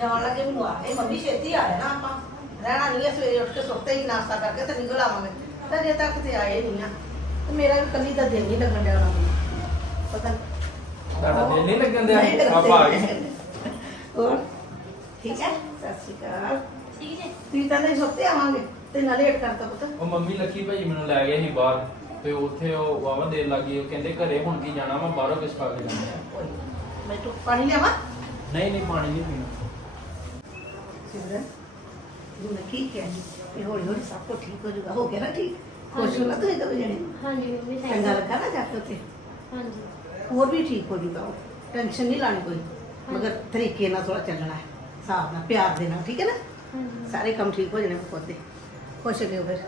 ਜਾਣ ਲੱਗੇ ਮੈਨੂੰ ਆ ਗਏ ਮੰਮੀ ਛੇਤੀ ਆ ਜਾਣਾ ਆਪਾਂ। ਰਹਿਣਾ ਨਹੀਂ ਹੈ ਸਵੇਰੇ ਉੱਠ ਕੇ ਸੁੱਤੇ ਹੀ ਨਾਸ਼ਤਾ ਕਰਕੇ ਤੇ ਨਿਕਲ ਆਵਾਂਗੇ। ਤੇ ਅਜੇ ਤੱਕ ਤੇ ਆਏ ਨਹੀਂ ਆ। ਤੇ ਮੇਰਾ ਵੀ ਕੱਲੀ ਦਾ ਦਿਲ ਨਹੀਂ ਲੱਗਣ ਡਿਆ ਉਹਨਾਂ ਨੂੰ। ਪਤਾ ਨਹੀਂ ਤੁਹਾਡਾ ਦਿਲ ਨਹੀਂ ਲੱਗਣ ਨਹੀਂ ਦਿਆ ਲੱਗਦੇ। ਆਪਾਂ ਆ ਗਏ। ਹੋਰ? ਠੀਕ ਹੈ? ਸਤਿ ਸ਼੍ਰੀ ਅਕਾਲ। ਠੀਕ ਹੈ ਤੁਸੀਂ ਤਾਂ ਨਹੀਂ ਸੁੱਤੇ ਆਵਾਂਗੇ ਤੇ ਨਾ ਲੇਟ ਕਰਤਾ ਪੁੱਤ। ਉਹ ਮੰਮੀ ਲੱਕੀ ਭਾਈ ਮੈਨੂੰ ਲੈ ਗਏ ਸੀ ਬਾਹਰ ਤੇ ਉੱਥੇ ਉਹ ਵਾਵਾ ਦੇਰ ਲੱਗੀ ਉਹ ਕਹਿੰਦੇ ਘਰੇ ਹੁਣ ਕੀ ਜਾਣਾ ਮੈਂ ਬਾਹਰੋਂ ਕਿਸ ਖਾ ਕੇ ਜਾਣਾ ਕੋਈ ਨੀ। ਮੈਂ ਤੂੰ ਪਾਣੀ ਲਿਆਵਾਂ? ਨਹੀਂ ਨਹੀਂ ਪਾਣੀ ਨਹੀਂ ਪੀਣਾ। ਸਿਮਰਨ ਤੂੰ ਮੈਂ ਠੀਕ ਹੈ ਇਹ ਹੌਲੀ ਹੌਲੀ ਸਭ ਕੁਝ ਠੀਕ ਹੋ ਜਾਊਗਾ। ਹੋ ਗਿਆ ਨਾ ਠੀਕ? ਖੁਸ਼ ਹੋ ਨਾ ਤੁਸੀਂ ਦੋ ਜਣੇ? ਹਾਂਜੀ ਮੰਮੀ thank ਚੰਗਾ you। ਲੱਗਾ ਨਾ ਜਾ ਕੇ ਉੱਥੇ? ਹਾਂਜੀ। ਹੋਰ ਵੀ ਠੀਕ ਹੋ ਜਾਊਗਾ ਉਹ। ਟੈਨਸ਼ਨ ਨਹੀਂ ਲਾਣੀ ਕੋਈ। ਮਗਰ ਤਰੀਕੇ ਨਾਲ ਥੋੜਾ ਚੱਲਣਾ ਹੈ। ਹਿਸਾਬ ਨਾਲ ਪਿਆਰ ਦੇ ਨਾਲ ਠੀਕ ਹੈ ਨਾ? ਹਾਂਜੀ। ਸਾਰੇ ਕੰਮ ਠੀਕ ਹੋ ਜਾਣੇ ਪੁੱਤ ਦੇ ਖੁਸ਼ ਰਹੋ ਫਿਰ।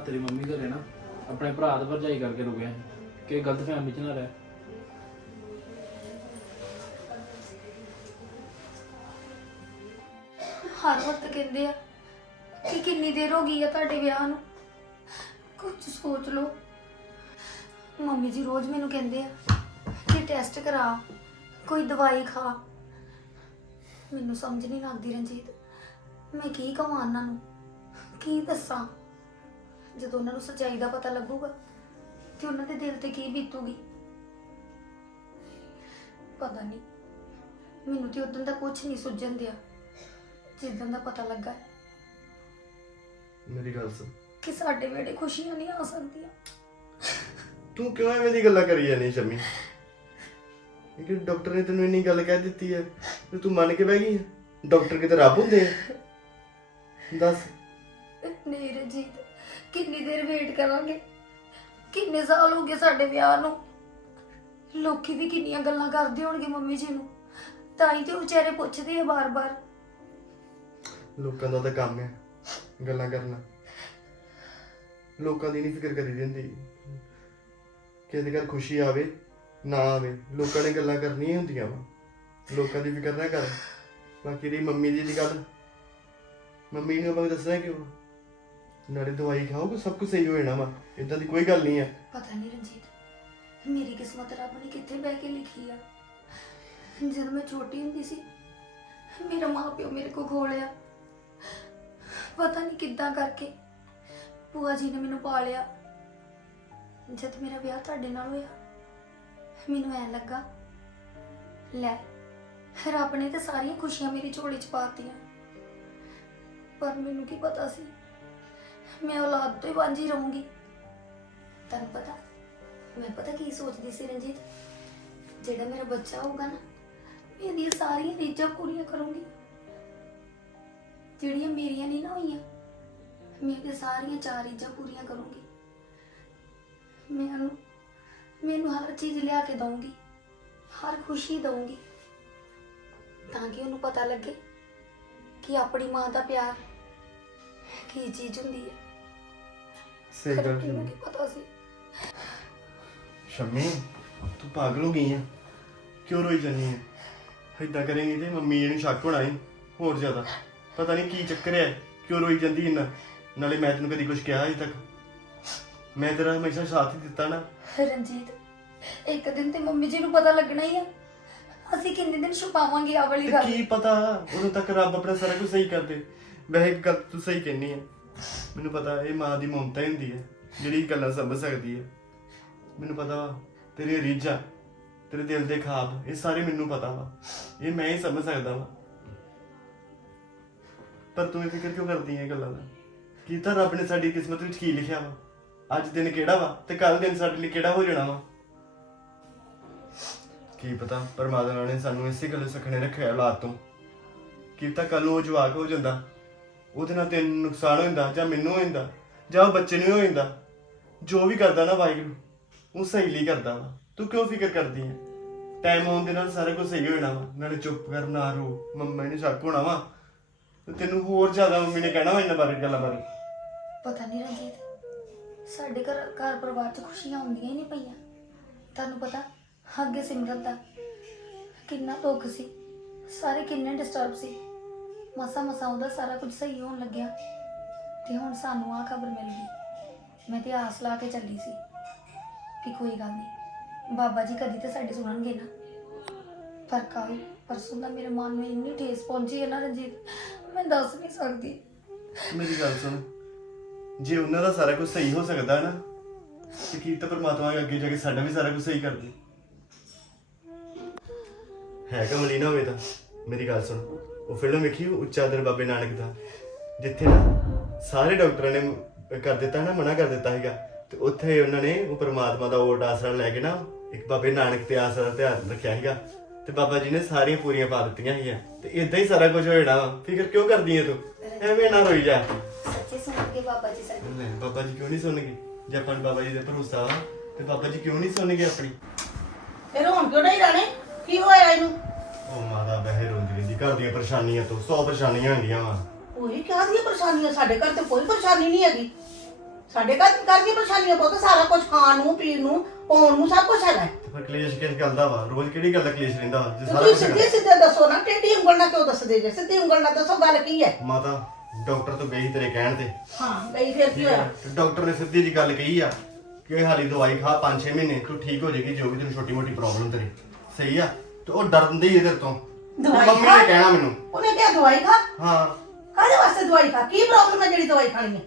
ਰਾਤ ਤੇਰੀ ਮੰਮੀ ਘਰੇ ਨਾ ਆਪਣੇ ਭਰਾ ਦਾ ਭਰਜਾਈ ਕਰਕੇ ਰੁਕਿਆ ਸੀ ਕਿ ਗਲਤ ਫਹਿਮੀ ਚ ਨਾ ਰਹਿ। ਹਰ ਵਕਤ ਕਹਿੰਦੇ ਆ ਕਿ ਕਿੰਨੀ ਦੇਰ ਹੋ ਗਈ ਆ ਤੁਹਾਡੇ ਵਿਆਹ ਨੂੰ। ਕੁਝ ਸੋਚ ਲਓ। ਮੰਮੀ ਜੀ ਰੋਜ਼ ਮੈਨੂੰ ਕਹਿੰਦੇ ਆ ਕਿ ਟੈਸਟ ਕਰਾ, ਕੋਈ ਦਵਾਈ ਖਾ। ਮੈਨੂੰ ਸਮਝ ਨਹੀਂ ਲੱਗਦੀ ਰਣਜੀਤ, ਮੈਂ ਕੀ ਕਹਾਂ ਉਹਨਾਂ ਨੂੰ? ਕੀ ਦੱਸਾਂ? ਜਦੋਂ ਉਹਨਾਂ ਨੂੰ ਸੱਚਾਈ ਦਾ ਪਤਾ ਲੱਗੂਗਾ ਤੇ ਉਹਨਾਂ ਦੇ ਦਿਲ ਤੇ ਕੀ ਬੀਤੂਗੀ। ਪਤਾ ਨਹੀਂ ਮੈਨੂੰ ਤੇ ਉਦੋਂ ਦਾ ਕੁਝ ਨਹੀਂ ਸੁਝਣ ਦਿਆ ਜਿੱਦਾਂ ਦਾ ਪਤਾ ਲੱਗਾ। ਮੇਰੀ ਗੱਲ ਸੁਣ। ਕਿ ਸਾਡੇ ਵੇੜੇ ਖੁਸ਼ੀਆਂ ਨਹੀਂ ਆ ਸਕਦੀਆਂ। ਤੂੰ ਕਿਉਂ ਐਵੇਂ ਦੀ ਗੱਲਾਂ ਕਰੀ ਜਾਂਦੀ ਸ਼ਮੀ? ਕਿ ਡਾਕਟਰ ਨੇ ਤੈਨੂੰ ਇੰਨੀ ਗੱਲ ਕਹਿ ਦਿੱਤੀ ਹੈ ਤੇ ਤੂੰ ਮੰਨ ਕੇ ਬਹਿ ਗਈ ਹੈ? ਡਾਕਟਰ ਕਿਤੇ ਰੱਬ ਹੁੰਦੇ ਆ। ਦੱਸ। ਨਹੀਂ ਰਜੀਤ ਕਿੰਨੀ ਦੇਰ ਵੇਟ ਕਰਾਂਗੇ? ਕਿੰਨੇ ਸਾਲ ਹੋ ਗਏ ਸਾਡੇ ਵਿਆਹ ਨੂੰ? ਲੋਕੀ ਵੀ ਕਿੰਨੀਆਂ ਗੱਲਾਂ ਕਰਦੇ ਹੋਣਗੇ ਮੰਮੀ ਜੀ ਨੂੰ। ਤਾਂ ਹੀ ਤੇ ਉਹ ਵਿਚਾਰੇ ਪੁੱਛਦੇ ਆ ਬਾਰ-ਬਾਰ। ਲੋਕਾਂ ਦਾ ਤਾਂ ਕੰਮ ਹੈ, ਗੱਲਾਂ ਕਰਨਾ। ਲੋਕਾਂ ਦੀ ਨਹੀਂ ਫਿਕਰ ਕਰੀ ਦਿੰਦੀ ਕਿਸੇ ਦੇ ਘਰ ਖੁਸ਼ੀ ਆਵੇ, ਨਾ ਆਵੇ, ਲੋਕਾਂ ਨੇ ਗੱਲਾਂ ਕਰਨੀਆਂ ਹੀ ਹੁੰਦੀਆਂ ਵਾ। ਲੋਕਾਂ ਦੀ ਫਿਕਰ ਨਾ ਕਰ। ਬਾਕੀ ਦੀ ਮੰਮੀ ਦੀ ਦੀ ਗੱਲ। ਮੰਮੀ ਨੂੰ ਆਪਾਂ ਦੱਸਣਾ ਕਿਉਂ? ਨਾਲੇ ਦਵਾਈ ਖਾਓਗੇ ਸਭ ਕੁਝ ਸਹੀ ਹੋ ਜਾਣਾ ਵਾ ਇਦਾਂ ਦੀ ਕੋਈ ਗੱਲ ਨਹੀਂ ਹੈ ਪਤਾ ਨਹੀਂ ਰਣਜੀਤ, ਮੇਰੀ ਕਿਸਮਤ ਰੱਬ ਨੇ ਕਿੱਥੇ ਬਹਿ ਕੇ ਲਿਖੀ ਆ? ਜਦੋਂ ਮੈਂ ਛੋਟੀ ਹੁੰਦੀ ਸੀ, ਮੇਰਾ ਮਾਪਿਓ ਮੇਰੇ ਕੋ ਖੋਲਿਆ। ਪਤਾ ਨਹੀਂ ਕਿੱਦਾਂ ਕਰਕੇ ਭੂਆ ਜੀ ਨੇ ਮੈਨੂੰ ਪਾਲਿਆ। ਜਦ ਮੇਰਾ ਵਿਆਹ ਤੁਹਾਡੇ ਨਾਲ ਹੋਇਆ, ਮੈਨੂੰ ਐ ਲੱਗਾ, ਲੈ, ਰੱਬ ਨੇ ਤਾਂ ਸਾਰੀਆਂ ਖੁਸ਼ੀਆਂ ਮੇਰੀ ਝੋਲੀ 'ਚ ਪਾਤੀਆਂ ਪਰ ਮੈਨੂੰ ਕੀ ਪਤਾ ਸੀ ਮੈਂ ਔਲਾਦ ਤੋਂ ਹੀ ਵਾਂਝੀ ਰਹੂੰਗੀ। ਤੈਨੂੰ ਪਤਾ, ਮੈਂ ਪਤਾ ਕੀ ਸੋਚਦੀ ਸੀ ਰਣਜੀਤ? ਜਿਹੜਾ ਮੇਰਾ ਬੱਚਾ ਹੋਊਗਾ ਨਾ ਮੈਂ ਇਹਦੀਆਂ ਸਾਰੀਆਂ ਰੀਝਾਂ ਪੂਰੀਆਂ ਕਰੂੰਗੀ। ਜਿਹੜੀਆਂ ਮੇਰੀਆਂ ਨਹੀਂ ਨਾ ਹੋਈਆਂ, ਮੈਂ ਇਹਦੇ ਸਾਰੀਆਂ ਚਾਰ ਰੀਝਾਂ ਪੂਰੀਆਂ ਕਰੂੰਗੀ। ਮੈਂ ਉਹਨੂੰ ਮੈਨੂੰ ਹਰ ਚੀਜ਼ ਲਿਆ ਕੇ ਦਊਂਗੀ, ਹਰ ਖੁਸ਼ੀ ਦਊਂਗੀ, ਤਾਂ ਕਿ ਉਹਨੂੰ ਪਤਾ ਲੱਗੇ ਕਿ ਆਪਣੀ ਮਾਂ ਦਾ ਪਿਆਰ ਕੀ ਚੀਜ਼ ਹੁੰਦੀ ਹੈ ਸਹੀ ਗੱਲ ਮੈਨੂੰ ਸ਼ਮੀ ਕੀ ਪਤਾ ਸੀ? ਸ਼ਮੀ ਤੂੰ ਪਾਗਲ ਹੋ ਗਈ ਹੈ ਕਿਉਂ ਰੋਈ ਜਾਨੀ ਹੈ ਏਦਾਂ ਕਰੇਂਗੀ ਤੇ ਮੰਮੀ ਨੂੰ ਸ਼ੱਕ ਹੋਣਾ ਹੈ ਹੋਰ ਜ਼ਿਆਦਾ। ਪਤਾ ਨਹੀਂ ਕੀ ਚੱਕਰ ਹੈ ਕਿਉਂ ਰੋਈ ਜਾਂਦੀ ਇੰਨਾ। ਨਾਲੇ ਮੈਂ ਤੈਨੂੰ ਕਦੀ ਕੁਝ ਕਿਹਾ ਅਜੇ ਤੱਕ। ਮੈਂ ਤੇਰਾ ਹਮੇਸ਼ਾ ਸਾਥ ਹੀ ਦਿੱਤਾ ਨਾ। ਰਣਜੀਤ ਇੱਕ ਦਿਨ ਤੇ ਮੰਮੀ ਜੀ ਨੂੰ ਪਤਾ ਲੱਗਣਾ ਹੀ ਆ। ਅਸੀਂ ਕਿੰਨੇ ਦਿਨ ਛੁਪਾਵਾਂਗੇ ਆ ਵਾਲੀ ਤੇ ਗੱਲ? ਕੀ ਪਤਾ? ਉਦੋਂ ਤੱਕ ਰੱਬ ਆਪਣਾ ਸਾਰਾ ਕੁਝ ਸਹੀ ਕਰ ਦੇ। ਵੈਸੇ ਇੱਕ ਗੱਲ ਤੂੰ ਸਹੀ ਕਹਿੰਨੀ ਹੈ ਮੈਨੂੰ ਪਤਾ ਇਹ ਮਾਂ ਦੀ ਮਮਤਾ ਹੀ ਹੁੰਦੀ ਹੈ ਜਿਹੜੀ ਗੱਲਾਂ ਸਮਝ ਸਕਦੀ ਹੈ ਮੈਨੂੰ ਪਤਾ ਵਾ ਤੇਰੀ ਰੀਝਾਂ, ਤੇਰੇ ਦਿਲ ਦੇ ਖਾਬ, ਇਹ ਸਾਰੇ ਮੈਨੂੰ ਪਤਾ ਵਾ। ਇਹ ਮੈਂ ਹੀ ਸਮਝ ਸਕਦਾ ਵਾ। ਪਰ ਤੂੰ ਇਹ ਫਿਕਰ ਕਿਉਂ ਕਰਦੀ ਹੈ ਇਹ ਗੱਲਾਂ ਦਾ? ਕੀ ਤਾਂ ਰੱਬ ਨੇ ਸਾਡੀ ਕਿਸਮਤ ਵਿੱਚ ਕੀ ਲਿਖਿਆ ਵਾ? ਅੱਜ ਦਿਨ ਕਿਹੜਾ ਵਾ ਤੇ ਕੱਲ ਦਿਨ ਸਾਡੇ ਲਈ ਕਿਹੜਾ ਹੋ ਜਾਣਾ ਵਾ? ਕੀ ਪਤਾ, ਪਰਮਾਤਮਾ ਨੇ ਸਾਨੂੰ ਇਸੇ ਗੱਲ ਸਖਣੇ ਰੱਖਿਆ ਹਾਲਾਤ ਤੋਂ। ਕੀ ਤਾਂ ਕੱਲ ਨੂੰ ਉਹ ਜਵਾਕ ਹੋ ਜਾਂਦਾ। ਉਹਦੇ ਨਾਲ ਤੈਨੂੰ ਨੁਕਸਾਨ ਹੋ ਜਾਂਦਾ, ਜਾਂ ਮੈਨੂੰ ਹੋ ਜਾਂਦਾ, ਜਾਂ ਉਹ ਬੱਚੇ ਨੂੰ ਹੋ ਜਾਂਦਾ। ਜੋ ਵੀ ਕਰਦਾ ਨਾ ਵਾਹਿਗੁਰੂ, ਉਹ ਸਹੀ ਲਈ ਕਰਦਾ ਵਾ। ਤੂੰ ਕਿਉਂ ਫਿਕਰ ਕਰਦੀ ਹੈ ਟਾਈਮ ਆਉਣ ਦੇ ਨਾਲ ਸਾਰਾ ਕੁਝ ਸਹੀ ਹੋ ਜਾਣਾ ਵਾ। ਨਾਲੇ ਚੁੱਪ ਕਰ ਰੋ। ਮੰਮਾ ਨੇ ਸ਼ੱਕ ਹੋਣਾ ਵਾ। ਤੇ ਤੈਨੂੰ ਹੋਰ ਜ਼ਿਆਦਾ ਮੰਮੀ ਨੇ ਕਹਿਣਾ ਵਾ ਇਹਨਾਂ ਬਾਰੇ, ਗੱਲਾਂ ਬਾਰੇ। ਪਤਾ ਨਹੀਂ ਰਣਜੀਤ, ਸਾਡੇ ਘਰ ਘਰ ਪਰਿਵਾਰ 'ਚ ਖੁਸ਼ੀਆਂ ਹੁੰਦੀਆਂ ਹੀ ਨਹੀਂ ਪਈਆਂ। ਤੁਹਾਨੂੰ ਪਤਾ, ਅੱਗੇ ਸਿਮਰਤ ਦਾ ਕਿੰਨਾ ਦੁੱਖ ਸੀ। ਸਾਰੇ ਕਿੰਨੇ ਡਿਸਟਰਬ ਸੀ। ਮਸਾ ਮਸਾ ਉਹਦਾ ਸਾਰਾ ਕੁਝ ਸਹੀ ਹੋਣ ਲੱਗਿਆ। ਤੇ ਹੁਣ ਸਾਨੂੰ ਆ ਖਬਰ ਮਿਲ ਗਈ। ਮੈਂ ਤੇ ਆਸ ਲਾ ਕੇ ਚੱਲੀ ਸੀ ਕਿ ਕੋਈ ਗੱਲ ਨਹੀਂ ਬਾਬਾ ਜੀ ਕਦੀ ਤੇ ਸਾਡੀ ਸੁਣਨਗੇ ਨਾ। ਪਰ ਕੱਲ ਪਰਸੋਂ ਦਾ ਮੇਰੇ ਮਨ ਨੂੰ ਇੰਨੀ ਠੇਸ ਪਹੁੰਚੀ ਹੈ ਨਾ ਰਣਜੀਤ ਮੈਂ ਦੱਸ ਨਹੀਂ ਸਕਦੀ। ਮੇਰੀ ਗੱਲ ਸੁਣ। ਜੇ ਉਹਨਾਂ ਦਾ ਸਾਰਾ ਕੁਝ ਸਹੀ ਹੋ ਸਕਦਾ ਨਾ ਤੇ ਕੀ ਤਾਂ ਪਰਮਾਤਮਾ ਅੱਗੇ ਜਾ ਕੇ ਸਾਡਾ ਵੀ ਸਾਰਾ ਕੁਝ ਸਹੀ ਕਰ ਦੇ ਹੈ ਕਮਲੀ ਨਾ ਹੋਵੇ ਤਾਂ? ਮੇਰੀ ਗੱਲ ਸੁਣ। ਉਹ ਫਿਲਮ ਵੇਖੀ ਉੱਚਾ ਦਰ ਬਾਬੇ ਨਾਨਕ ਦਾ ਜਿੱਥੇ ਨਾ ਸਾਰੇ ਡਾਕਟਰਾਂ ਨੇ ਕਰ ਦਿੱਤਾ ਨਾ ਮਨਾ ਕਰ ਦਿੱਤਾ ਹੈਗਾ ਤੇ ਉੱਥੇ ਉਹਨਾਂ ਨੇ ਉਹ ਪਰਮਾਤਮਾ ਦਾ ਓਟ ਆਸਰਾ ਲੈ ਕੇ ਨਾ ਇੱਕ ਬਾਬੇ ਨਾਨਕ ਤੇ ਆਸਰਾ ਦਾ ਧਿਆਨ ਰੱਖਿਆ ਹੈਗਾ ਤੇ ਬਾਬਾ ਜੀ ਨੇ ਸਾਰੀਆਂ ਪੂਰੀਆਂ ਪਾ ਦਿੱਤੀਆਂ ਹੈਗੀਆਂ ਤੇ ਇਦਾਂ ਹੀ ਸਾਰਾ ਕੁਝ ਹੋ ਜਾਣਾ ਵਾ। ਫਿਕਰ ਕਿਉਂ ਕਰਦੀ ਹੈ ਤੂੰ? ਐਵੇਂ ਨਾ ਰੋਈ ਜਾ। ਸੱਚੇ ਸੁਣ ਕੇ ਬਾਬਾ ਜੀ ਸਾਡੇ ਲੈ ਬਾਬਾ ਜੀ ਕਿਉਂ ਨਹੀਂ ਸੁਣਨਗੇ ਜੇ ਆਪਾਂ ਨੂੰ ਬਾਬਾ ਜੀ ਦੇ ਭਰੋਸਾ ਵਾ ਤੇ ਬਾਬਾ ਜੀ ਕਿਉਂ ਨਹੀਂ ਸੁਣਨਗੇ ਆਪਣੀ? ਫਿਰ ਹੁਣ ਕਿਉਂ ਨਹੀਂ ਰਾਣੇ? ਕੀ ਹੋਇਆ ਇਹਨੂੰ? ਉਹ ਮਾਤਾ ਬਹਿ ਰੋਂਦੀ ਰਹਿੰਦੀ ਘਰ ਦੀਆਂ ਪਰੇਸ਼ਾਨੀਆਂ ਤੋਂ 100 ਪਰੇਸ਼ਾਨੀਆਂ ਹੁੰਦੀਆਂ ਵਾ। ਉਹੀ ਕਿਹਾ ਦੀਆਂ ਪਰੇਸ਼ਾਨੀਆਂ? ਸਾਡੇ ਘਰ ਤੇ ਕੋਈ ਪਰੇਸ਼ਾਨੀ ਨਹੀਂ ਹੈਗੀ। ਸਾਡੇ ਘਰ ਘਰ ਦੀਆਂ ਪਰੇਸ਼ਾਨੀਆਂ ਬਹੁਤ ਸਾਰਾ ਕੁਝ ਖਾਣ ਨੂੰ ਪੀਣ ਨੂੰ ਪਾਉਣ ਨੂੰ ਸਭ ਕੁਝ ਹੈਗਾ। ਹੈ। ਤੇ ਫਿਰ ਕਲੇਸ਼ ਕਿਸ ਗੱਲ ਦਾ ਵਾ? ਰੋਜ਼ ਕਿਹੜੀ ਗੱਲ ਦਾ ਕਲੇਸ਼ ਰਹਿੰਦਾ ਵਾ? ਜੇ ਸਾਰਾ ਤੁਸੀਂ ਕੁਝ ਸਿੱਧੇ ਸਿੱਧੇ ਦੱਸੋ ਨਾ ਟੇਢੀ ਉਂਗਲ ਨਾਲ ਕਿਉਂ ਦੱਸਦੇ ਜੇ? ਸਿੱਧੀ ਉਂਗਲ ਨਾਲ ਦੱਸੋ ਗੱਲ ਕੀ ਹੈ? ਮਾਤਾ ਡਾਕਟਰ ਤੋਂ ਗਈ ਤੇਰੇ ਕਹਿਣ ਤੇ। ਹਾਂ ਬਈ ਫਿਰ ਕੀ ਹੋਇਆ? ਤੇ ਡਾਕਟਰ ਨੇ ਸਿੱਧੀ ਜੀ ਗੱਲ ਕਹੀ ਆ ਕਿ ਹਾਲੀ ਦਵਾਈ ਖਾ 5-6 ਮਹੀਨੇ ਤੂੰ ਠੀਕ ਹੋ ਜਾਏਗੀ ਜੋ ਵੀ ਤੈਨੂੰ ਛੋਟੀ ਮੋਟੀ ਪ੍ਰੋਬਲਮ ਤੇਰੀ। ਸਹੀ ਆ? ਤੇ ਉਹ ਡਰਦੀ ਤੇਰੇ ਤੋਂ। ਦਵਾਈ ਮੰਮੀ ਖਾ? ਨੇ ਕਹਿਣਾ ਮੈਨੂੰ। ਉਹਨੇ ਕਿਹਾ ਦਵਾਈ ਖਾ? ਹਾਂ। ਕਾਹਦੇ ਵਾਸਤੇ ਦਵਾਈ ਖਾ? ਕੀ ਪ੍ਰੋਬਲਮ ਹੈ ਜਿਹੜੀ ਦਵਾਈ ਖਾਣੀ ਹੈ?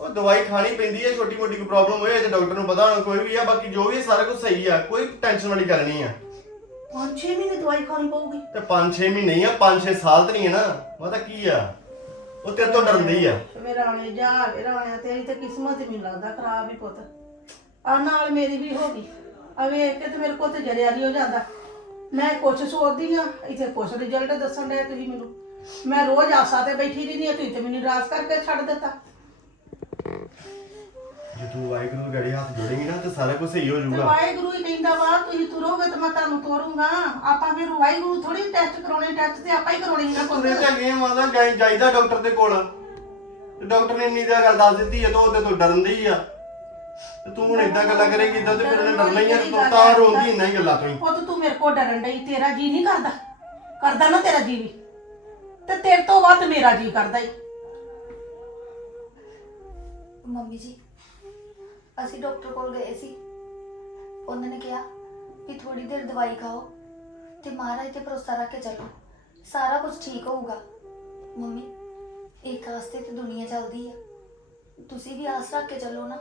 ਉਹ ਦਵਾਈ ਖਾਣੀ ਪੈਂਦੀ ਹੈ ਛੋਟੀ ਮੋਟੀ ਕੋਈ ਪ੍ਰੋਬਲਮ ਹੋਏ ਤੇ ਡਾਕਟਰ ਨੂੰ ਪਤਾ ਹੋਣਾ ਕੋਈ ਵੀ ਆ ਬਾਕੀ ਜੋ ਵੀ ਹੈ ਸਾਰਾ ਕੁਝ ਸਹੀ ਆ ਕੋਈ ਟੈਨਸ਼ਨ ਵਾਲੀ ਗੱਲ ਨਹੀਂ ਆ। ਪੰਜ 6 ਮਹੀਨੇ ਦਵਾਈ ਖਾਣੀ ਪਊਗੀ। ਤੇ 5-6 ਮਹੀਨੇ ਹੀ ਆ 5-6 ਸਾਲ ਤੇ ਨਹੀਂ ਹੈ ਨਾ। ਪਤਾ ਕੀ ਆ? ਉਹ ਤੇਰੇ ਤੋਂ ਡਰਦੀ ਆ। ਮੇਰਾ ਰਾਣੇ ਜਾ ਮੇਰਾ ਰਾਣੇ ਤੇਰੀ ਤੇ ਕਿਸਮਤ ਹੀ ਮੈਨੂੰ ਲੱਗਦਾ ਖਰਾਬ ਹੀ ਪੁੱਤ। ਆ ਨਾਲ ਮੇਰੀ ਵੀ ਹੋ ਗਈ। ਆ ਵੇਖ ਕੇ ਤੇ ਮੇਰੇ ਕੋਲ ਤੇ ਜਰਿਆ ਨਹੀਂ ਹੋ ਜਾਂਦਾ। ਮੈਂ ਕੁਛ ਸੋਚਦੀ ਆ ਇੱਥੇ ਕੁਛ ਰਿਜ਼ਲਟ ਦੱਸਣ ਦੇ ਤੁਸੀਂ ਮੈਨੂੰ। ਮੈਂ ਰੋਜ਼ ਆਸਾ ਤੇ ਬੈਠੀ ਰਹਿੰਦੀ ਆ ਤੁਸੀਂ ਤੇ ਮੈਨੂੰ ਨਿਰਾਸ਼ ਕਰਕੇ ਛੱਡ ਦਿੱਤਾ। ਜੇ ਤੂੰ ਵਾਹਿਗੁਰੂ ਗੜੀ ਹੱਥ ਜੋੜੇਂਗੀ ਨਾ ਤੇ ਸਾਰਾ ਕੁਝ ਸਹੀ ਹੋ ਤੇ ਜਾਊਗਾ। ਵਾਹਿਗੁਰੂ ਹੀ ਕਹਿੰਦਾ ਵਾ ਤੁਸੀਂ ਤੁਰੋਗੇ ਤੇ ਮੈਂ ਤੁਹਾਨੂੰ ਤੋਰੂੰਗਾ। ਆਪਾਂ ਫਿਰ ਵਾਹਿਗੁਰੂ ਥੋੜੀ ਟੈਸਟ ਕਰਾਉਣੇ ਟੈਸਟ ਤੇ ਆਪਾਂ ਹੀ ਕਰਾਉਣੇ ਨਾ ਤੁਰੇ ਪੁੱਤ ਚੱਗੇ ਜਾਈ ਜਾਈਦਾ ਡਾਕਟਰ ਦੇ ਕੋਲ। ਤੇ ਡਾਕਟਰ ਨੇ ਇੰਨੀ ਦਾ ਗੱਲ ਦੱਸ ਦਿੱਤੀ ਤਾਂ ਉਹਦੇ ਤੋਂ ਡਰਨਦੀ ਆ। ਤੇ ਤੂੰ ਹੁਣ ਇਦਾਂ ਗੱਲਾਂ ਕਰੇਂਗੀ ਇਦਾਂ ਤੇ ਫਿਰ ਉਹਨੇ ਡਰਨਾ ਹੀ ਆ ਤੇ ਤੂੰ ਤਾਂ ਰੋਂਦੀ ਇੰਨਾ ਹੀ ਗੱਲਾਂ ਤੋਂ ਹੀ। ਪੁੱਤ ਤੂੰ ਮੇਰੇ ਕੋਲ ਡਰਨ ਡਈ ਤੇਰਾ ਜੀ ਨਹੀਂ ਕਰਦਾ। ਕਰਦਾ ਨਾ ਤੇਰਾ ਜੀ ਵੀ। ਤੇ ਤੇਰੇ ਤੋਂ ਵੱਧ ਮੇਰਾ ਜੀ ਕਰਦਾ ਈ। ਮੰਮੀ ਜੀ ਅਸੀਂ ਡਾਕਟਰ ਕੋਲ ਗਏ ਸੀ। ਉਹਨਾਂ ਨੇ ਕਿਹਾ ਕਿ ਥੋੜੀ ਦੇਰ ਦਵਾਈ ਖਾਓ ਤੇ ਮਹਾਰਾਜ ਤੇ ਭਰੋਸਾ ਰੱਖ ਕੇ ਚੱਲੋ। ਸਾਰਾ ਕੁਝ ਠੀਕ ਹੋਊਗਾ। ਮੰਮੀ ਇੱਕ ਆਸਤੇ ਤੇ ਦੁਨੀਆ ਚੱਲਦੀ ਆ। ਤੁਸੀਂ ਵੀ ਆਸ ਰੱਖ ਕੇ ਚੱਲੋ ਨਾ।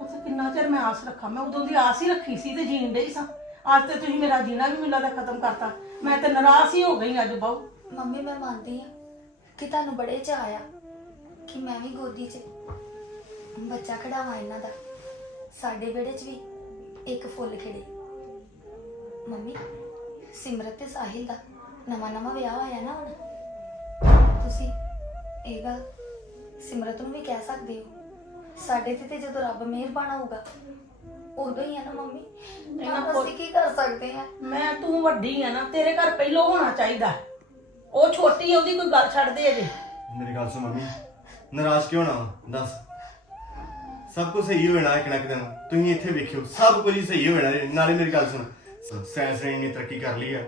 ਉਸ ਕਿੰਨਾ ਚਿਰ ਮੈਂ ਆਸ ਰੱਖਾਂ? ਮੈਂ ਉਦੋਂ ਦੀ ਆਸ ਹੀ ਰੱਖੀ ਸੀ ਤੇ ਜੀਣ ਡਈ ਸਾਂ। ਅੱਜ ਤੇ ਤੁਸੀਂ ਮੇਰਾ ਜੀਣਾ ਵੀ ਮੈਨੂੰ ਲੱਗਦਾ ਖਤਮ ਕਰਤਾ। ਮੈਂ ਤੇ ਨਾਰਾਜ਼ ਹੀ ਹੋ ਗਈ ਅੱਜ ਬਹੁ। ਮੰਮੀ, ਮੈਂ ਮੰਨਦੀ ਆ ਕਿ ਤੁਹਾਨੂੰ ਬੜੇ ਚਾਅ ਆ ਕਿ ਮੈਂ ਵੀ ਗੋਦੀ 'ਚ ਬੱਚਾ ਖੜਾਵਾਂ ਇਹਨਾਂ ਦਾ। ਸਾਡੇ ਵਿਹੜੇ 'ਚ ਵੀ ਇੱਕ ਫੁੱਲ ਖਿੜੇ। ਮੰਮੀ, ਸਿਮਰਤ ਤੇ ਸਾਹਿਲ ਦਾ ਨਵਾਂ ਨਵਾਂ ਵਿਆਹ ਹੋਇਆ ਨਾ ਹੁਣ। ਤੁਸੀਂ ਇਹ ਗੱਲ ਸਿਮਰਤ ਨੂੰ ਵੀ ਕਹਿ ਸਕਦੇ ਹੋ? ਸਾਡੇ ਤੇ ਤੇ ਜਦੋਂ ਰੱਬ ਮਿਹਰਬਾਨ ਹੋਊਗਾ ਉਦੋਂ ਹੀ ਆ ਨਾ ਮੰਮੀ। ਇਹਨਾਂ ਹੁਣ ਕੋਲ- ਅਸੀਂ ਕੀ ਕਰ ਸਕਦੇ ਆ? ਮੈਂ ਤੂੰ ਵੱਡੀ ਆ ਨਾ ਤੇਰੇ ਘਰ ਪਹਿਲੋਂ ਹੋਣਾ ਚਾਹੀਦਾ। ਉਹ ਛੋਟੀ ਆ, ਉਹਦੀ ਕੋਈ ਗੱਲ ਛੱਡ ਦੇ ਅਜੇ। ਮੇਰੀ ਗੱਲ ਸੁਣ ਮੰਮੀ ਨਾਰਾਜ਼ ਕਿਉਂ ਨਾ? ਦੱਸ। ਸਭ ਕੁਝ ਸਹੀ ਹੋ ਜਾਣਾ ਇੱਕ ਨਾ ਇੱਕ ਦਿਨ। ਤੁਸੀਂ ਇੱਥੇ ਵੇਖਿਓ ਸਭ ਕੁਝ ਹੀ ਸਹੀ ਹੋ ਜਾਣਾ ਨਾਲੇ ਮੇਰੀ ਗੱਲ ਸੁਣ। ਸਾਇੰਸ ਨੇ ਇੰਨੀ ਤਰੱਕੀ ਕਰ ਲਈ ਆ।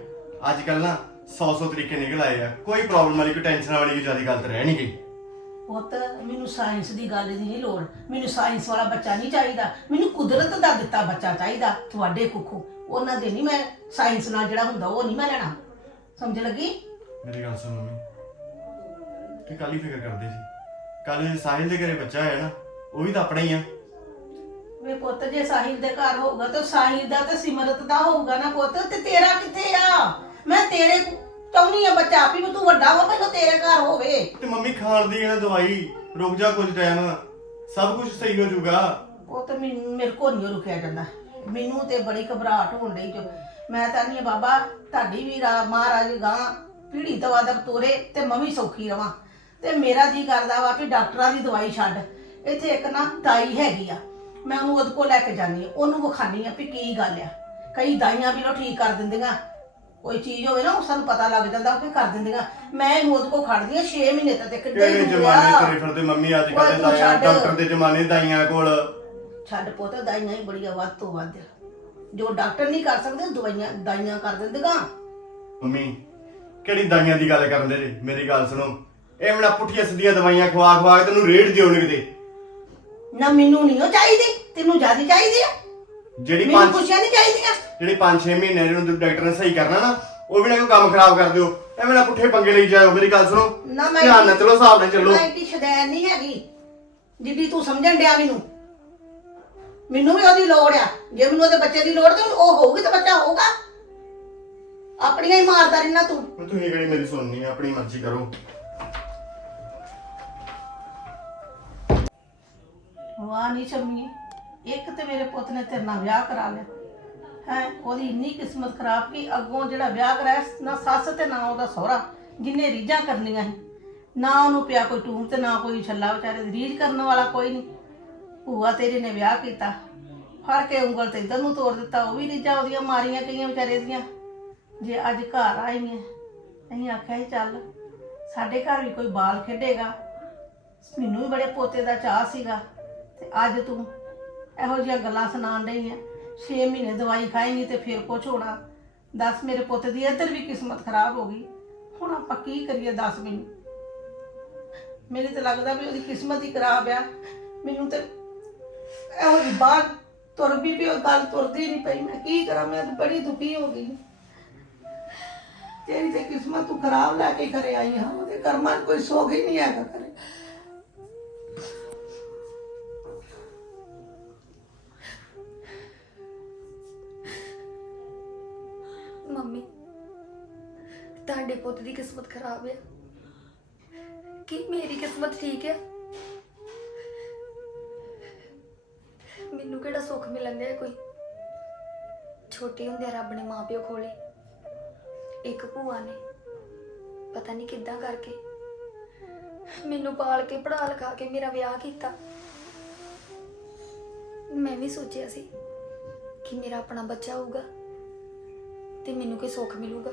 ਅੱਜ ਕੱਲ ਨਾ 100-100 ਤਰੀਕੇ ਨਿਕਲ ਆਏ ਆ। ਕੋਈ ਪ੍ਰੋਬਲਮ ਵਾਲੀ ਕੋਈ ਟੈਨਸ਼ਨ ਵਾਲੀ ਕੋਈ ਜ਼ਿਆਦਾ ਗੱਲ ਤਾਂ ਰਹਿ ਨਹੀਂ ਗਈ। ਪੁੱਤ ਮੈਨੂੰ ਸਾਇੰਸ ਦੀ ਗੱਲ ਦੀ ਨਹੀਂ ਲੋੜ। ਮੈਨੂੰ ਸਾਇੰਸ ਵਾਲਾ ਬੱਚਾ ਨਹੀਂ ਚਾਹੀਦਾ। ਮੈਨੂੰ ਕੁਦਰਤ ਦਾ ਦਿੱਤਾ ਬੱਚਾ ਚਾਹੀਦਾ ਤੁਹਾਡੇ ਕੁੱਖੋਂ। ਉਹਨਾਂ ਦੇ ਨਹੀਂ ਮੈਂ ਸਾਇੰਸ ਨਾਲ ਜਿਹੜਾ ਹੁੰਦਾ ਉਹ ਨਹੀਂ ਮੈਂ ਲੈਣਾ। ਸਮਝ ਲੱਗੀ? ਮੇਰੀ ਗੱਲ ਸੁਣ ਮੰਮੀ। ਤੇ ਕੱਲ ਹੀ ਫਿਕਰ ਕਰਦੇ ਸੀ। ਕੱਲ ਸਾਹਿਲ ਦੇ ਘਰੇ ਬੱਚਾ ਆਇਆ ਨਾ ਉਹ ਵੀ ਤਾਂ ਆਪਣਾ ਹੀ ਆ। ਵੇ ਪੁੱਤ ਜੇ ਸਾਹਿਲ ਦੇ ਘਰ ਹੋਊਗਾ ਤਾਂ ਸਾਹਿਲ ਦਾ ਤੇ ਸਿਮਰਤ ਦਾ ਹੋਊਗਾ ਨਾ ਪੁੱਤ। ਤੇ ਤੇਰਾ ਕਿੱਥੇ ਆ? ਮੈਂ ਤੇਰੇ ਚਾਹੁੰਦੀ ਆ ਬੱਚਾ ਆਪੀ ਵੀ ਤੂੰ ਵੱਡਾ ਹੋ ਪਹਿਲਾਂ ਤੇਰੇ ਘਰ ਹੋਵੇ। ਤੇ ਮੰਮੀ ਖਾਣ ਦੀ ਇਹਨਾਂ ਦਵਾਈ ਰੁਕ ਜਾ ਕੁਝ ਟਾਈਮ ਸਭ ਕੁਝ ਸਹੀ ਹੋ ਜਾਊਗਾ। ਉਹ ਤੇ ਮੈਨੂੰ ਮੇਰੇ ਕੋਲ ਨਹੀਂ ਰੁਕਿਆ ਜਾਂਦਾ। ਮੈਨੂੰ ਤੇ ਬੜੀ ਘਬਰਾਹਟ ਹੋਣ ਡਈ ਜੋ। ਮੈਂ ਤਾਂ ਨਹੀਂ ਬਾਬਾ ਤੁਹਾਡੀ ਵੀ ਰਾ ਮਹਾਰਾਜ ਗਾਂ ਪੀੜੀ ਤੋਂ ਆਦਰ ਤੋਰੇ ਤੇ ਮੈਂ ਵੀ ਸੌਖੀ ਰਵਾਂ। ਤੇ ਮੇਰਾ ਜੀ ਕਰਦਾ ਵਾ ਕਿ ਡਾਕਟਰਾਂ ਦੀ ਦਵਾਈ ਛੱਡ। ਇੱਥੇ ਇੱਕ ਨਾ ਦਾਈ ਹੈਗੀ ਆ। ਮੈਂ ਉਹਨੂੰ ਉਹਦੇ ਕੋਲ ਲੈ ਕੇ ਜਾਨੀ ਆ। ਉਹਨੂੰ ਵਿਖਾਨੀ ਆ ਵੀ ਕੀ ਗੱਲ ਆ। ਕਈ ਦਾਈਆਂ ਵੀ ਲੋ ਠੀਕ ਕਰ ਦਿੰਦੀਆਂ। ਕੋਈ ਚੀਜ਼ ਹੋਵੇ ਨਾ ਉਹ ਸਾਨੂੰ ਪਤਾ ਲੱਗ ਜਾਂਦਾ ਕੀ ਕਰ ਦਿੰਦੀਆਂ। ਮੈਂ ਇਹਨੂੰ ਉਹਦੇ ਕੋਲ ਖੜਦੀ ਆ 6 ਮਹੀਨੇ ਤੱਕ ਤੇ ਕਿੱਡੇ ਕਿਹੜੇ ਜ਼ਮਾਨੇ ਤੁਰੇ ਫਿਰਦੇ? ਮੰਮੀ ਅੱਜ ਕੱਲ੍ਹ ਦੇ ਦਾਈਆਂ। ਡਾਕਟਰ ਦੇ ਜ਼ਮਾਨੇ ਦਾਈਆਂ ਕੋਲ। ਛੱਡ ਪੁੱਤ ਦਾਈਆਂ ਹੀ ਬੜੀਆਂ ਵੱਧ ਤੋਂ ਵੱਧ। ਜੋ ਡਾਕਟਰ ਨਹੀਂ ਕਰ ਸਕਦੇ ਦਵਾਈਆਂ ਦਾਈਆਂ ਕਰ ਦਿੰਦੇਗਾ ਮੰਮੀ ਕਿਹੜੀ ਦਾਈਆਂ ਦੀ ਗੱਲ ਕਰਨ ਦੇ ਜੇ? ਮੇਰੀ ਗੱਲ ਸੁਣੋ। ਇਹ ਮਣਾ ਪੁੱਠੀਆਂ ਸਿੱਧੀਆਂ ਦਵਾਈਆਂ ਖਵਾ ਖਵਾ ਕੇ ਤੈਨੂੰ ਰੇਡ ਦਿਓ ਕਿਤੇ। ਨਾ ਮੈਨੂੰ ਨਹੀਂ ਉਹ ਚਾਹੀਦੀ ਤੈਨੂੰ ਜ਼ਿਆਦਾ ਚਾਹੀਦੀ ਆ। ਜਿਹੜੀ ਮੈਨੂੰ ਪੰਜ ਕੁਛ ਨਹੀਂ ਚਾਹੀਦੀਆਂ ਜਿਹੜੀ 5-6 ਮਹੀਨੇ ਜਿਹਨੂੰ ਡਾਕਟਰ ਨੇ ਸਹੀ ਕਰਨਾ ਨਾ ਉਹ ਵੀ ਨਾ ਕੋਈ ਕੰਮ ਖਰਾਬ ਕਰ ਦਿਓ। ਐਵੇਂ ਨਾ ਪੁੱਠੇ ਪੰਗੇ ਲਈ ਜਾਓ ਮੇਰੀ ਗੱਲ ਸੁਣੋ। ਨਾ ਮੈਂ ਧਿਆਨ ਨਾਲ ਚਲੋ ਹਿਸਾਬ ਨਾਲ ਚੱਲੋ। ਮੈਂ ਇੰਨੀ ਸ਼ਦੈਨ ਨਹੀਂ ਹੈਗੀ ਜਿੱਡੀ ਤੂੰ ਸਮਝਣ ਡਿਆ ਮੈਨੂੰ। ਮੈਨੂੰ ਵੀ ਉਹਦੀ ਲੋੜ ਆ। ਜੇ ਮੈਨੂੰ ਉਹਦੇ ਬੱਚੇ ਦੀ ਲੋੜ ਤੇ ਉਹ ਹੋਊਗੀ ਤਾਂ ਬੱਚਾ ਹੋਊਗਾ। ਆਪਣੀਆਂ ਹੀ ਮਾਰਦਾ ਰਹਿਣਾ ਤੂੰ। ਹੁਣ ਤੁਸੀਂ ਕਿਹੜੀ ਮੇਰੀ ਸੁਣਨੀ ਆ ਆਪਣੀ ਮਰਜ਼ੀ ਕਰੋ। ਵਾਹ ਨਹੀਂ ਸ਼ਮੀ ਇੱਕ ਤੇ ਮੇਰੇ ਪੁੱਤ ਨੇ ਤੇਰੇ ਨਾਲ ਵਿਆਹ ਕਰਾ ਲਿਆ। ਹੈ, ਉਹਦੀ ਇੰਨੀ ਕਿਸਮਤ ਖਰਾਬ ਕਿ ਅੱਗੋਂ ਜਿਹੜਾ ਵਿਆਹ ਕਰਾਇਆ ਨਾ ਸੱਸ ਤੇ ਨਾ ਉਹਦਾ ਸਹੁਰਾ, ਜਿੰਨੇ ਰੀਝਾਂ ਕਰਨੀਆਂ ਸੀ। ਨਾ ਉਹਨੂੰ ਪਿਆ ਕੋਈ ਟੂਮ ਤੇ, ਨਾ ਕੋਈ ਛੱਲਾ ਵਿਚਾਰੇ ਦੀ। ਰੀਝ ਕਰਨ ਵਾਲਾ ਕੋਈ ਨਹੀਂ। ਭੂਆ ਤੇਰੀ ਨੇ ਵਿਆਹ ਕੀਤਾ। ਫੜ ਕੇ ਉਂਗਲ ਤੇ ਇਧਰ ਨੂੰ ਤੋੜ ਦਿੱਤਾ। ਉਹ ਵੀ ਰੀਝਾਂ ਉਹਦੀਆਂ ਮਾਰੀਆਂ ਕਈਆਂ ਵਿਚਾਰੇ ਦੀਆਂ। ਜੇ ਅੱਜ ਘਰ ਆਈਆਂ ਅਸੀਂ ਆਖਿਆ ਸੀ, ਚੱਲ, ਸਾਡੇ ਘਰ ਵੀ ਕੋਈ ਬਾਲ ਖੇਡੇਗਾ। ਮੈਨੂੰ ਵੀ ਬੜੇ ਪੋਤੇ ਦਾ ਚਾਹ ਸੀਗਾ। ਤੇ ਅੱਜ ਤੂੰ ਇਹੋ ਜਿਹੀਆਂ ਗੱਲਾਂ ਸੁਣਾਉਣ ਡਈ ਆ। 6 ਮਹੀਨੇ ਦਵਾਈ ਖਾਏਂਗੀ ਤੇ ਫਿਰ ਕੁਝ ਹੋਣਾ। ਦੱਸ ਮੇਰੇ ਪੁੱਤ ਦੀ ਇੱਧਰ ਵੀ ਕਿਸਮਤ ਖਰਾਬ ਹੋ ਗਈ। ਹੁਣ ਆਪਾਂ ਕੀ ਕਰੀਏ ਦੱਸ ਮੈਨੂੰ। ਮੈਨੂੰ ਤਾਂ ਲੱਗਦਾ ਵੀ ਉਹਦੀ ਕਿਸਮਤ ਹੀ ਖਰਾਬ ਆ। ਮੈਨੂੰ ਤੇ ਇਹੋ ਜਿਹੀ ਬਾਤ ਤੁਰ ਵੀ ਵੀ ਗੱਲ ਤੁਰਦੀ ਨਹੀਂ ਪਈ। ਮੈਂ ਕੀ ਕਰਾਂ? ਮੈਂ ਤਾਂ ਬੜੀ ਦੁਖੀ ਹੋ ਗਈ। ਤੇਰੀ ਤੇ ਕਿਸਮਤ ਤੂੰ ਖਰਾਬ ਲੈ ਕੇ ਘਰੇ ਆਈ ਹਾਂ ਉਹਦੇ ਕਰਮਾਂ 'ਚ ਕੋਈ ਸੁੱਖ ਹੀ ਨਹੀਂ ਹੈਗਾ ਘਰੇ। ਮੰਮੀ, ਤੁਹਾਡੇ ਪੁੱਤ ਦੀ ਕਿਸਮਤ ਖਰਾਬ ਹੈ ਕੀ ਮੇਰੀ ਕਿਸਮਤ ਠੀਕ ਹੈ ਮੈਨੂੰ ਕਿਹੜਾ ਸੁੱਖ ਮਿਲਣ ਦਿਆ ਕੋਈ? ਛੋਟੇ ਹੁੰਦੇ ਰੱਬ ਨੇ ਮਾਪਿਓ ਖੋਲੇ। ਇੱਕ ਭੂਆ ਨੇ, ਪਤਾ ਨਹੀਂ ਕਿੱਦਾਂ ਕਰਕੇ ਮੈਨੂੰ ਪਾਲ ਕੇ ਪੜਾ ਲਿਖਾ ਕੇ ਮੇਰਾ ਵਿਆਹ ਕੀਤਾ। ਮੈਂ ਵੀ ਸੋਚਿਆ ਸੀ ਕਿ ਮੇਰਾ ਆਪਣਾ ਬੱਚਾ ਹੋਊਗਾ ਤੇ ਮੈਨੂੰ ਕੋਈ ਸੁੱਖ ਮਿਲੂਗਾ?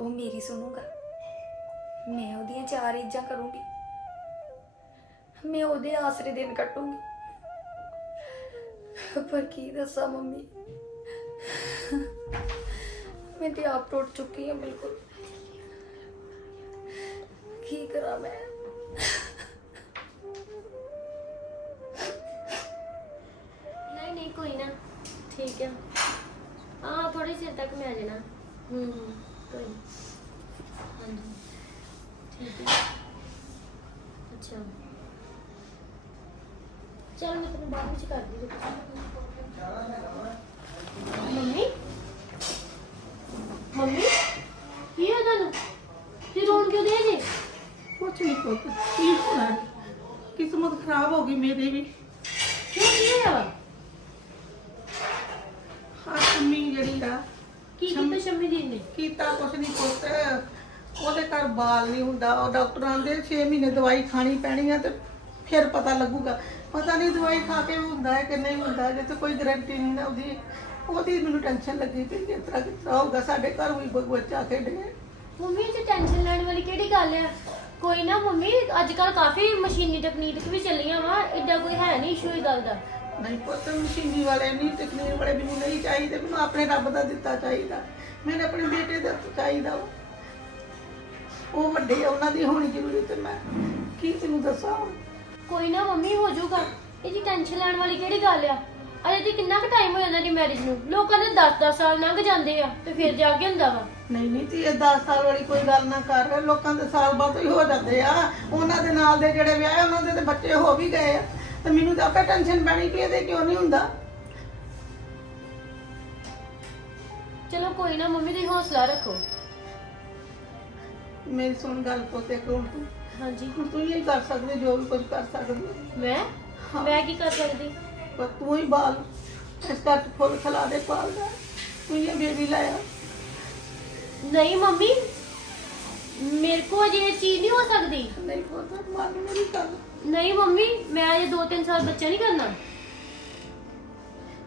ਉਹ ਮੇਰੀ ਸੁਣੂਗਾ। ਮੈਂ ਉਹਦੀਆਂ ਚਾਰ ਇੱਜ਼ਾਂ ਕਰੂੰਗੀ। ਮੈਂ ਉਹਦੇ ਆਸਰੇ ਦਿਨ ਕੱਟੂੰਗੀ। ਪਰ ਕੀ ਦੱਸਾਂ ਮੰਮੀ? ਮੈਂ ਤੇ ਆਪ ਟੁੱਟ ਚੁੱਕੀ ਹਾਂ ਬਿਲਕੁਲ। ਕੀ ਕਰਾਂ ਮੈਂ? ਜਾਣਾ ਹੂੰ ਹੂੰ, ਕੋਈ ਨੀ। ਹਾਂਜੀ। ਠੀਕ ਹੈ। ਅੱਛਾ। ਚਲ ਮੈਂ ਤੈਨੂੰ ਬਾਅਦ ਵਿੱਚ ਕਰਦੀ ਹਾਂ ਮੰਮੀ ਮੰਮੀ ਕੀ ਹੋਇਆ ਤੁਹਾਨੂੰ ਤੇ ਰੋਣ ਕਿਉਂ ਦੇ ਜੇ ਕੁਛ ਨਹੀਂ ਪੁੱਤ ਕੀ ਹੋਣਾ ਹੈ? ਕਿਸਮਤ ਖਰਾਬ ਹੋ ਗਈ ਮੇਰੀ ਵੀ ਕਿਉਂ ਕੀ ਹੋਇਆ ਵਾ? ਹਾਂ ਸ਼ੰਮੀ ਜਿਹੜੀ ਆ ਕੀ ਕੀਤਾ ਸ਼ੰਮੀ ਦੀ ਨੇ ਕੀਤਾ ਕੁਛ ਨਹੀਂ ਪੁੱਤ ਘਰ ਬਾਲ ਨਹੀਂ ਹੁੰਦਾ। ਉਹ ਡਾਕਟਰਾਂ ਦੇ 6 ਮਹੀਨੇ ਦਵਾਈ ਖਾਣੀ ਪੈਣੀ ਆ ਤੇ ਫਿਰ ਪਤਾ ਲੱਗੂਗਾ। ਪਤਾ ਨਹੀਂ ਦਵਾਈ ਖਾ ਕੇ ਹੁੰਦਾ ਹੈ ਕਿ ਨਹੀਂ ਹੁੰਦਾ ਜੇ ਤੇ ਕੋਈ ਗਾਰੰਟੀ ਨਹੀਂ ਨਾ ਉਹਦੀ। ਉਹਦੀ ਮੈਨੂੰ ਟੈਨਸ਼ਨ ਲੱਗੀ ਪਈ ਕਿ ਇਸ ਤਰ੍ਹਾਂ ਕਿਸ ਤਰ੍ਹਾਂ ਹੋਊਗਾ। ਸਾਡੇ ਘਰ ਵੀ ਬੱਚਾ ਖੇਡੇ ਮੰਮੀ ਇਹ 'ਚ ਟੈਨਸ਼ਨ ਲੈਣ ਵਾਲੀ ਕਿਹੜੀ ਗੱਲ ਆ? ਕੋਈ ਨਾ ਮੰਮੀ ਅੱਜ ਕੱਲ ਕਾਫੀ ਮਸ਼ੀਨੀ ਤਕਨੀਕ ਵੀ ਚੱਲੀਆਂ ਵਾ। ਏਡਾ ਕੋਈ ਹੈ ਨਹੀਂ ਇਸ਼ੂ ਇਹ ਗੱਲ ਦਾ। ਨਹੀਂ ਪੁੱਤ ਮਸ਼ੀਨੀ ਵਾਲੇ ਨਹੀਂ ਟੈਕਨੀਕ ਵਾਲੇ ਮੈਨੂੰ ਨਹੀਂ ਚਾਹੀਦੇ। ਮੈਨੂੰ ਆਪਣੇ ਰੱਬ ਦਾ ਦਿੱਤਾ ਚਾਹੀਦਾ। ਮੈਨੂੰ ਆਪਣੇ ਬੇਟੇ ਦਾ ਚਾਹੀਦਾ। ਵਾ। ਉਹ ਵੱਡੇ ਆ, ਉਹਨਾਂ ਦੀ ਹੋਣੀ ਜ਼ਰੂਰੀ ਤੇ ਮੈਂ ਕੀ ਤੈਨੂੰ ਦੱਸਾਂ? ਹੁਣ ਕੋਈ ਨਾ ਮੰਮੀ ਹੋ ਜਾਊਗਾ। ਇਹ ਜੀ ਟੈਨਸ਼ਨ ਲੈਣ ਵਾਲੀ ਕਿਹੜੀ ਗੱਲ ਆ? ਅਜੇ ਤੇ ਕਿੰਨਾ ਕੁ ਟਾਈਮ ਹੋ ਜਾਂਦਾ ਦੀ ਮੈਰਿਜ ਨੂੰ? ਲੋਕਾਂ ਦੇ 10-10 ਸਾਲ ਲੰਘ ਜਾਂਦੇ ਆ ਤੇ ਫਿਰ ਜਾ ਕੇ ਹੁੰਦਾ ਵਾ। ਨਹੀਂ ਨਹੀਂ ਤੇ ਇਹ 10 ਸਾਲ ਵਾਲੀ ਕੋਈ ਗੱਲ ਨਾ ਕਰ। ਲੋਕਾਂ ਦੇ ਸਾਲ ਬਾਅਦ ਹੀ ਹੋ ਜਾਂਦੇ ਆ। ਉਹਨਾਂ ਦੇ ਨਾਲ ਦੇ ਜਿਹੜੇ ਵਿਆਹ ਉਹਨਾਂ ਦੇ ਤੇ ਬੱਚੇ ਹੋ ਵੀ ਗਏ ਆ। ਤੇ ਮੈਨੂੰ ਤਾਂ ਆਪੇ ਟੈਨਸ਼ਨ ਪੈਣੀ ਕਿ ਇਹਦੇ ਕਿਉਂ ਨਹੀਂ ਹੁੰਦਾ? ਚਲੋ ਕੋਈ ਨਾ ਮੰਮੀ ਦੀ ਹੌਸਲਾ ਰੱਖੋ। ਮੇਰੀ ਸੁਣ ਗੱਲ ਪੋਤੇ ਕੋਲ ਤੂੰ ਹਾਂਜੀ ਹੁਣ ਤੂੰ ਹੀ ਕਰ ਸਕਦੇ ਜੋ ਵੀ ਕੁਝ ਕਰ ਸਕਦੀ ਹੈ। ਮੈਂ ਮੈਂ ਕੀ ਕਰ ਸਕਦੀ ਪਰ ਤੂੰ ਹੀ ਬਾਲ ਇਸ ਦਾ ਫੁੱਲ ਖਲਾ ਦੇ ਪਾਲਦਾ ਤੂੰ ਇਹ ਬੇਬੀ ਲਾਇਆ ਨਹੀਂ ਮੰਮੀ ਮੇਰੇ ਕੋ ਅਜੇ ਇਹ ਚੀਜ਼ ਨਹੀਂ ਹੋ ਸਕਦੀ ਨਹੀਂ ਪੋਤਾ ਮੰਨ ਮੇਰੀ ਗੱਲ ਨਹੀਂ ਮੰਮੀ ਮੈਂ ਅਜੇ 2-3 ਸਾਲ ਬੱਚਾ ਨਹੀਂ ਕਰਨਾ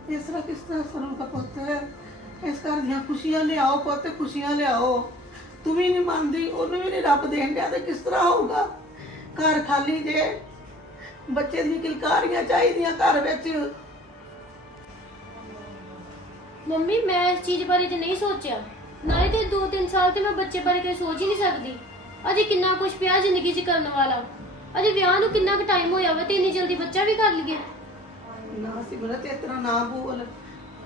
ਇਸ ਤਰ੍ਹਾਂ ਕਿਸ ਤਰ੍ਹਾਂ ਸਰੂਗਾ ਪੁੱਤ ਇਸ ਘਰ ਦੀਆਂ ਖੁਸ਼ੀਆਂ ਲਿਆਓ ਪੁੱਤ ਖੁਸ਼ੀਆਂ ਲਿਆਓ ਤੂੰ ਵੀ ਨਹੀਂ ਮੰਨਦੀ ਉਹਨੂੰ ਵੀ ਨਹੀਂ ਰੱਬ ਦੇਣ ਡਿਆ ਤੇ ਕਿਸ ਤਰ੍ਹਾਂ ਹੋਊਗਾ? ਘਰ ਖਾਲੀ ਜੇ ਬੱਚੇ ਦੀਆਂ ਕਿਲਕਾਰੀਆਂ ਚਾਹੀਦੀਆਂ ਘਰ ਵਿੱਚ। ਮੰਮੀ ਮੈਂ ਇਸ ਚੀਜ਼ ਬਾਰੇ ਤੇ ਨਹੀਂ ਸੋਚਿਆ। ਨਾਲੇ ਤੇ 2-3 ਸਾਲ ਤੇ ਮੈਂ ਬੱਚੇ ਬਾਰੇ ਕੋਈ ਸੋਚ ਹੀ ਨਹੀਂ ਸਕਦੀ। ਅਜੇ ਕਿੰਨਾ ਕੁਝ ਪਿਆ ਜ਼ਿੰਦਗੀ 'ਚ ਕਰਨ ਵਾਲਾ। ਅਜੇ ਵਿਆਹ ਨੂੰ ਕਿੰਨਾ ਕੁ ਟਾਈਮ ਹੋਇਆ ਵਾ ਤੇ ਇੰਨੀ ਜਲਦੀ ਬੱਚਾ ਵੀ ਕਰ ਲਈਏ। ਨਾ ਸਿਮਰਤ ਇਸ ਤਰ੍ਹਾਂ ਨਾ ਬੋਲ।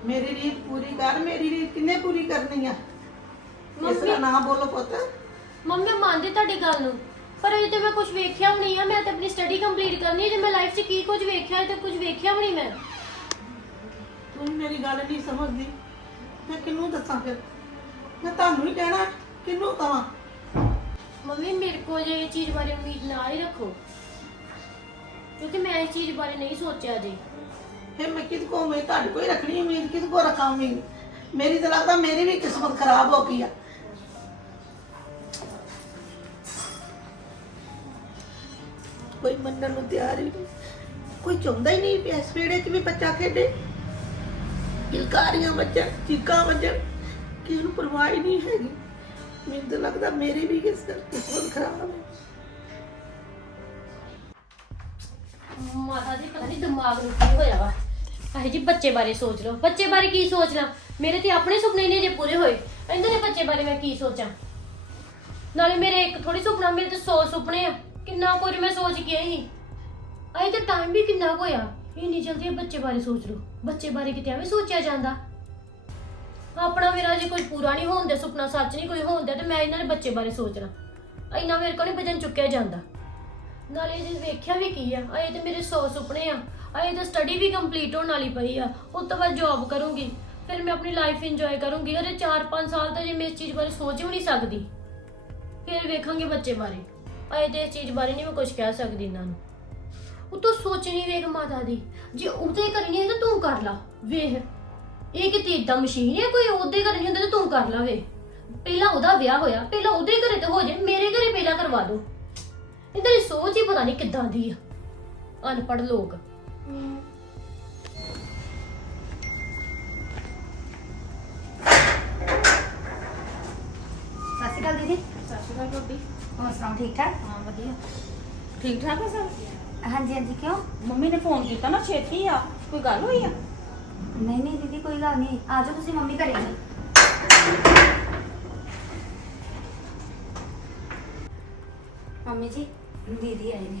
ਮੇਰੀ ਰੀਤ ਪੂਰੀ ਕਰ ਮੇਰੀ ਰੀਤ ਕਿੰਨੇ ਪੂਰੀ ਕਰਨੀ ਆ? ਇਸ ਤਰ੍ਹਾਂ ਨਾ ਬੋਲੋ ਪੁੱਤ। ਮੰਮੀ ਮੰਨਦੀ ਤੁਹਾਡੀ ਗੱਲ ਨੂੰ। ਪਰ ਅਜੇ ਤੇ ਮੈਂ ਕੁਝ ਵੇਖਿਆ ਵੀ ਨਹੀਂ ਆ ਮੈਂ ਤਾਂ ਆਪਣੀ ਸਟੱਡੀ ਕੰਪਲੀਟ ਕਰਨੀ ਹੈ ਜੇ ਮੈਂ ਲਾਈਫ 'ਚ ਕੀ ਕੁਝ ਵੇਖਿਆ ਹੈ ਤੇ ਕੁਝ ਵੇਖਿਆ ਵੀ ਨਹੀਂ ਮੈਂ। ਤੂੰ ਮੇਰੀ ਗੱਲ ਨਹੀਂ ਸਮਝਦੀ। ਮੈਂ ਕਿਹਨੂੰ ਦੱਸਾਂ ਫਿਰ? ਮੈਂ ਤੁਹਾਨੂੰ ਹੀ ਕਹਿਣਾ ਕਿਹਨੂੰ ਕਹਾਂ ਮੰਮੀ ਮੇਰੇ ਕੋਲ ਜੇ ਇਹ ਚੀਜ਼ ਬਾਰੇ ਉਮੀਦ ਨਾ ਹੀ ਰੱਖੋ। ਕਿਉਂਕਿ ਮੈਂ ਇਸ ਚੀਜ਼ ਬਾਰੇ ਨਹੀਂ ਸੋਚਿਆ ਜੀ। ਫਿਰ ਮੈਂ ਕਿਸ ਕੋ ਮੈਂ ਤੁਹਾਡੇ ਕੋਈ ਰੱਖਣੀ ਉਮੀਦ ਕਿਸ ਕੋ ਰੱਖਾਂ ਉਮੀਦ? ਮੇਰੀ ਤਾਂ ਲੱਗਦਾ ਮੇਰੀ ਵੀ ਕਿਸਮਤ ਖਰਾਬ ਹੋ ਗਈ ਆ। ਕੋਈ ਮੰਨਣ ਨੂੰ ਤਿਆਰ ਹੀ ਨਹੀਂ। ਕੋਈ ਚਾਹੁੰਦਾ ਹੀ ਨਹੀਂ ਵੀ ਇਸ ਵੇੜੇ 'ਚ ਵੀ ਬੱਚਾ ਖੇਡੇ। ਕਿਲਕਾਰੀਆਂ ਵੱਜਣ, ਚੀਕਾਂ ਵੱਜਣ, ਕਿਸੇ ਨੂੰ ਪਰਵਾਹ ਹੀ ਨਹੀਂ ਹੈਗੀ। ਮੈਨੂੰ ਤਾਂ ਲੱਗਦਾ ਮੇਰੀ ਵੀ ਕਿਸ ਕਿਸਮਤ ਖਰਾਬ ਹੈ। ਮਾਤਾ ਜੀ, ਪਤਾ ਨਹੀਂ ਦਿਮਾਗ ਨੂੰ ਕੀ ਹੋਇਆ ਵਾ। ਆਹੇ ਜੀ ਬੱਚੇ ਬਾਰੇ ਸੋਚ ਲਓ। ਬੱਚੇ ਬਾਰੇ ਕੀ ਸੋਚਣਾ? ਮੇਰੇ ਤੇ ਆਪਣੇ ਸੁਪਨੇ ਨਹੀਂ ਜੇ ਪੂਰੇ ਹੋਏ। ਇਹਨਾਂ ਦੇ ਬੱਚੇ ਬਾਰੇ ਮੈਂ ਕੀ ਸੋਚਾਂ? ਨਾਲੇ ਮੇਰੇ ਇੱਕ ਥੋੜੀ ਸੁਪਨਾ, ਮੇਰੇ ਤੇ 100 ਸੁਪਨੇ ਆ। ਕਿੰਨਾ ਕੁਝ ਮੈਂ ਸੋਚ ਕੇ ਆਈ। ਅਜੇ ਤਾਂ ਟਾਈਮ ਵੀ ਕਿੰਨਾ ਕੁ ਹੋਇਆ। ਇੰਨੀ ਜਲਦੀ ਇਹ ਬੱਚੇ ਬਾਰੇ ਸੋਚ ਲਓ। ਬੱਚੇ ਬਾਰੇ ਕਿਤੇ ਐਵੇਂ ਸੋਚਿਆ ਜਾਂਦਾ। ਆਪਣਾ ਮੇਰਾ ਜੇ ਕੋਈ ਪੂਰਾ ਨਹੀਂ ਹੋਣ ਦੇ ਸੁਪਨਾ ਸੱਚ ਨਹੀਂ ਕੋਈ ਹੋਣ ਦਿਆ ਤੇ ਮੈਂ ਇਹਨਾਂ ਦੇ ਬੱਚੇ ਬਾਰੇ ਸੋਚਣਾ ਇੰਨਾ ਮੇਰੇ ਕੋਲ ਨਹੀਂ ਵਜਨ ਚੁੱਕਿਆ ਜਾਂਦਾ। ਨਾਲੇ ਜੇ ਵੇਖਿਆ ਵੀ ਕੀ ਆ। ਅਜੇ ਤੇ ਮੇਰੇ 100 ਸੁਪਨੇ ਆ। ਅਜੇ ਤਾਂ ਸਟੱਡੀ ਵੀ ਕੰਪਲੀਟ ਹੋਣ ਵਾਲੀ ਪਈ ਆ। ਉਸ ਤੋਂ ਬਾਅਦ ਜੌਬ ਕਰੂੰਗੀ। ਫਿਰ ਮੈਂ ਆਪਣੀ ਲਾਈਫ ਇੰਜੋਏ ਕਰੂੰਗੀ। ਅਰੇ 4-5 ਸਾਲ ਤਾਂ ਜੇ ਮੈਂ ਇਸ ਚੀਜ਼ ਬਾਰੇ ਸੋਚ ਵੀ ਨਹੀਂ ਸਕਦੀ। ਫਿਰ ਵੇਖਾਂਗੇ ਬੱਚੇ ਬਾਰੇ। ਅਜੇ ਤੇ ਇਸ ਚੀਜ਼ ਬਾਰੇ ਨਹੀਂ ਮੈਂ ਕੁਝ ਕਹਿ ਸਕਦੀ ਇਹਨਾਂ ਨੂੰ। ਉਹ ਤਾਂ ਸੋਚਣੀ ਵੇਖ ਮਾਤਾ ਦੀ। ਜੇ ਉਹਦੇ ਕਰਨੀ ਹੈ ਤਾਂ ਤੂੰ ਕਰ ਲਾ, ਵੇਖ। ਇਹ ਕਿਤੇ ਇਦਾਂ ਮਸ਼ੀਨ ਹੈ, ਕੋਈ ਉਹਦੇ ਕਰਨੀ ਹੁੰਦਾ ਤਾਂ ਤੂੰ ਕਰ ਲਾ, ਵੇਖ। ਪਹਿਲਾਂ ਉਹਦਾ ਵਿਆਹ ਹੋਇਆ, ਪਹਿਲਾਂ ਉਹਦੇ ਘਰੇ ਤੇ ਹੋ ਜੇ, ਮੇਰੇ ਘਰੇ ਪਹਿਲਾਂ ਕਰਵਾ ਦੋ। ਇਹਨਾਂ ਦੀ ਸੋਚ ਹੀ ਪਤਾ ਨਹੀਂ ਕਿੱਦਾਂ ਦੀ ਆ। ਅਨਪੜ੍ਹ ਲੋਕ। ਹੋਰ ਸੁਣਾਓ ਠੀਕ ਠਾਕ? ਹਾਂ ਵਧੀਆ। ਠੀਕ ਠਾਕ ਹੈ ਸਭ? ਹਾਂਜੀ ਹਾਂਜੀ ਕਿਉਂ? ਮੰਮੀ ਨੇ ਫੋਨ ਕੀਤਾ ਨਾ ਛੇਤੀ ਆ। ਕੋਈ ਗੱਲ ਹੋਈ ਆ? ਨਹੀਂ ਨਹੀਂ ਦੀਦੀ ਕੋਈ ਗੱਲ ਨਹੀਂ। ਆ ਜਾਓ ਤੁਸੀਂ ਮੰਮੀ ਘਰੇ। ਜੀ ਮੰਮੀ ਜੀ ਦੀਦੀ ਆਏ ਨੇ।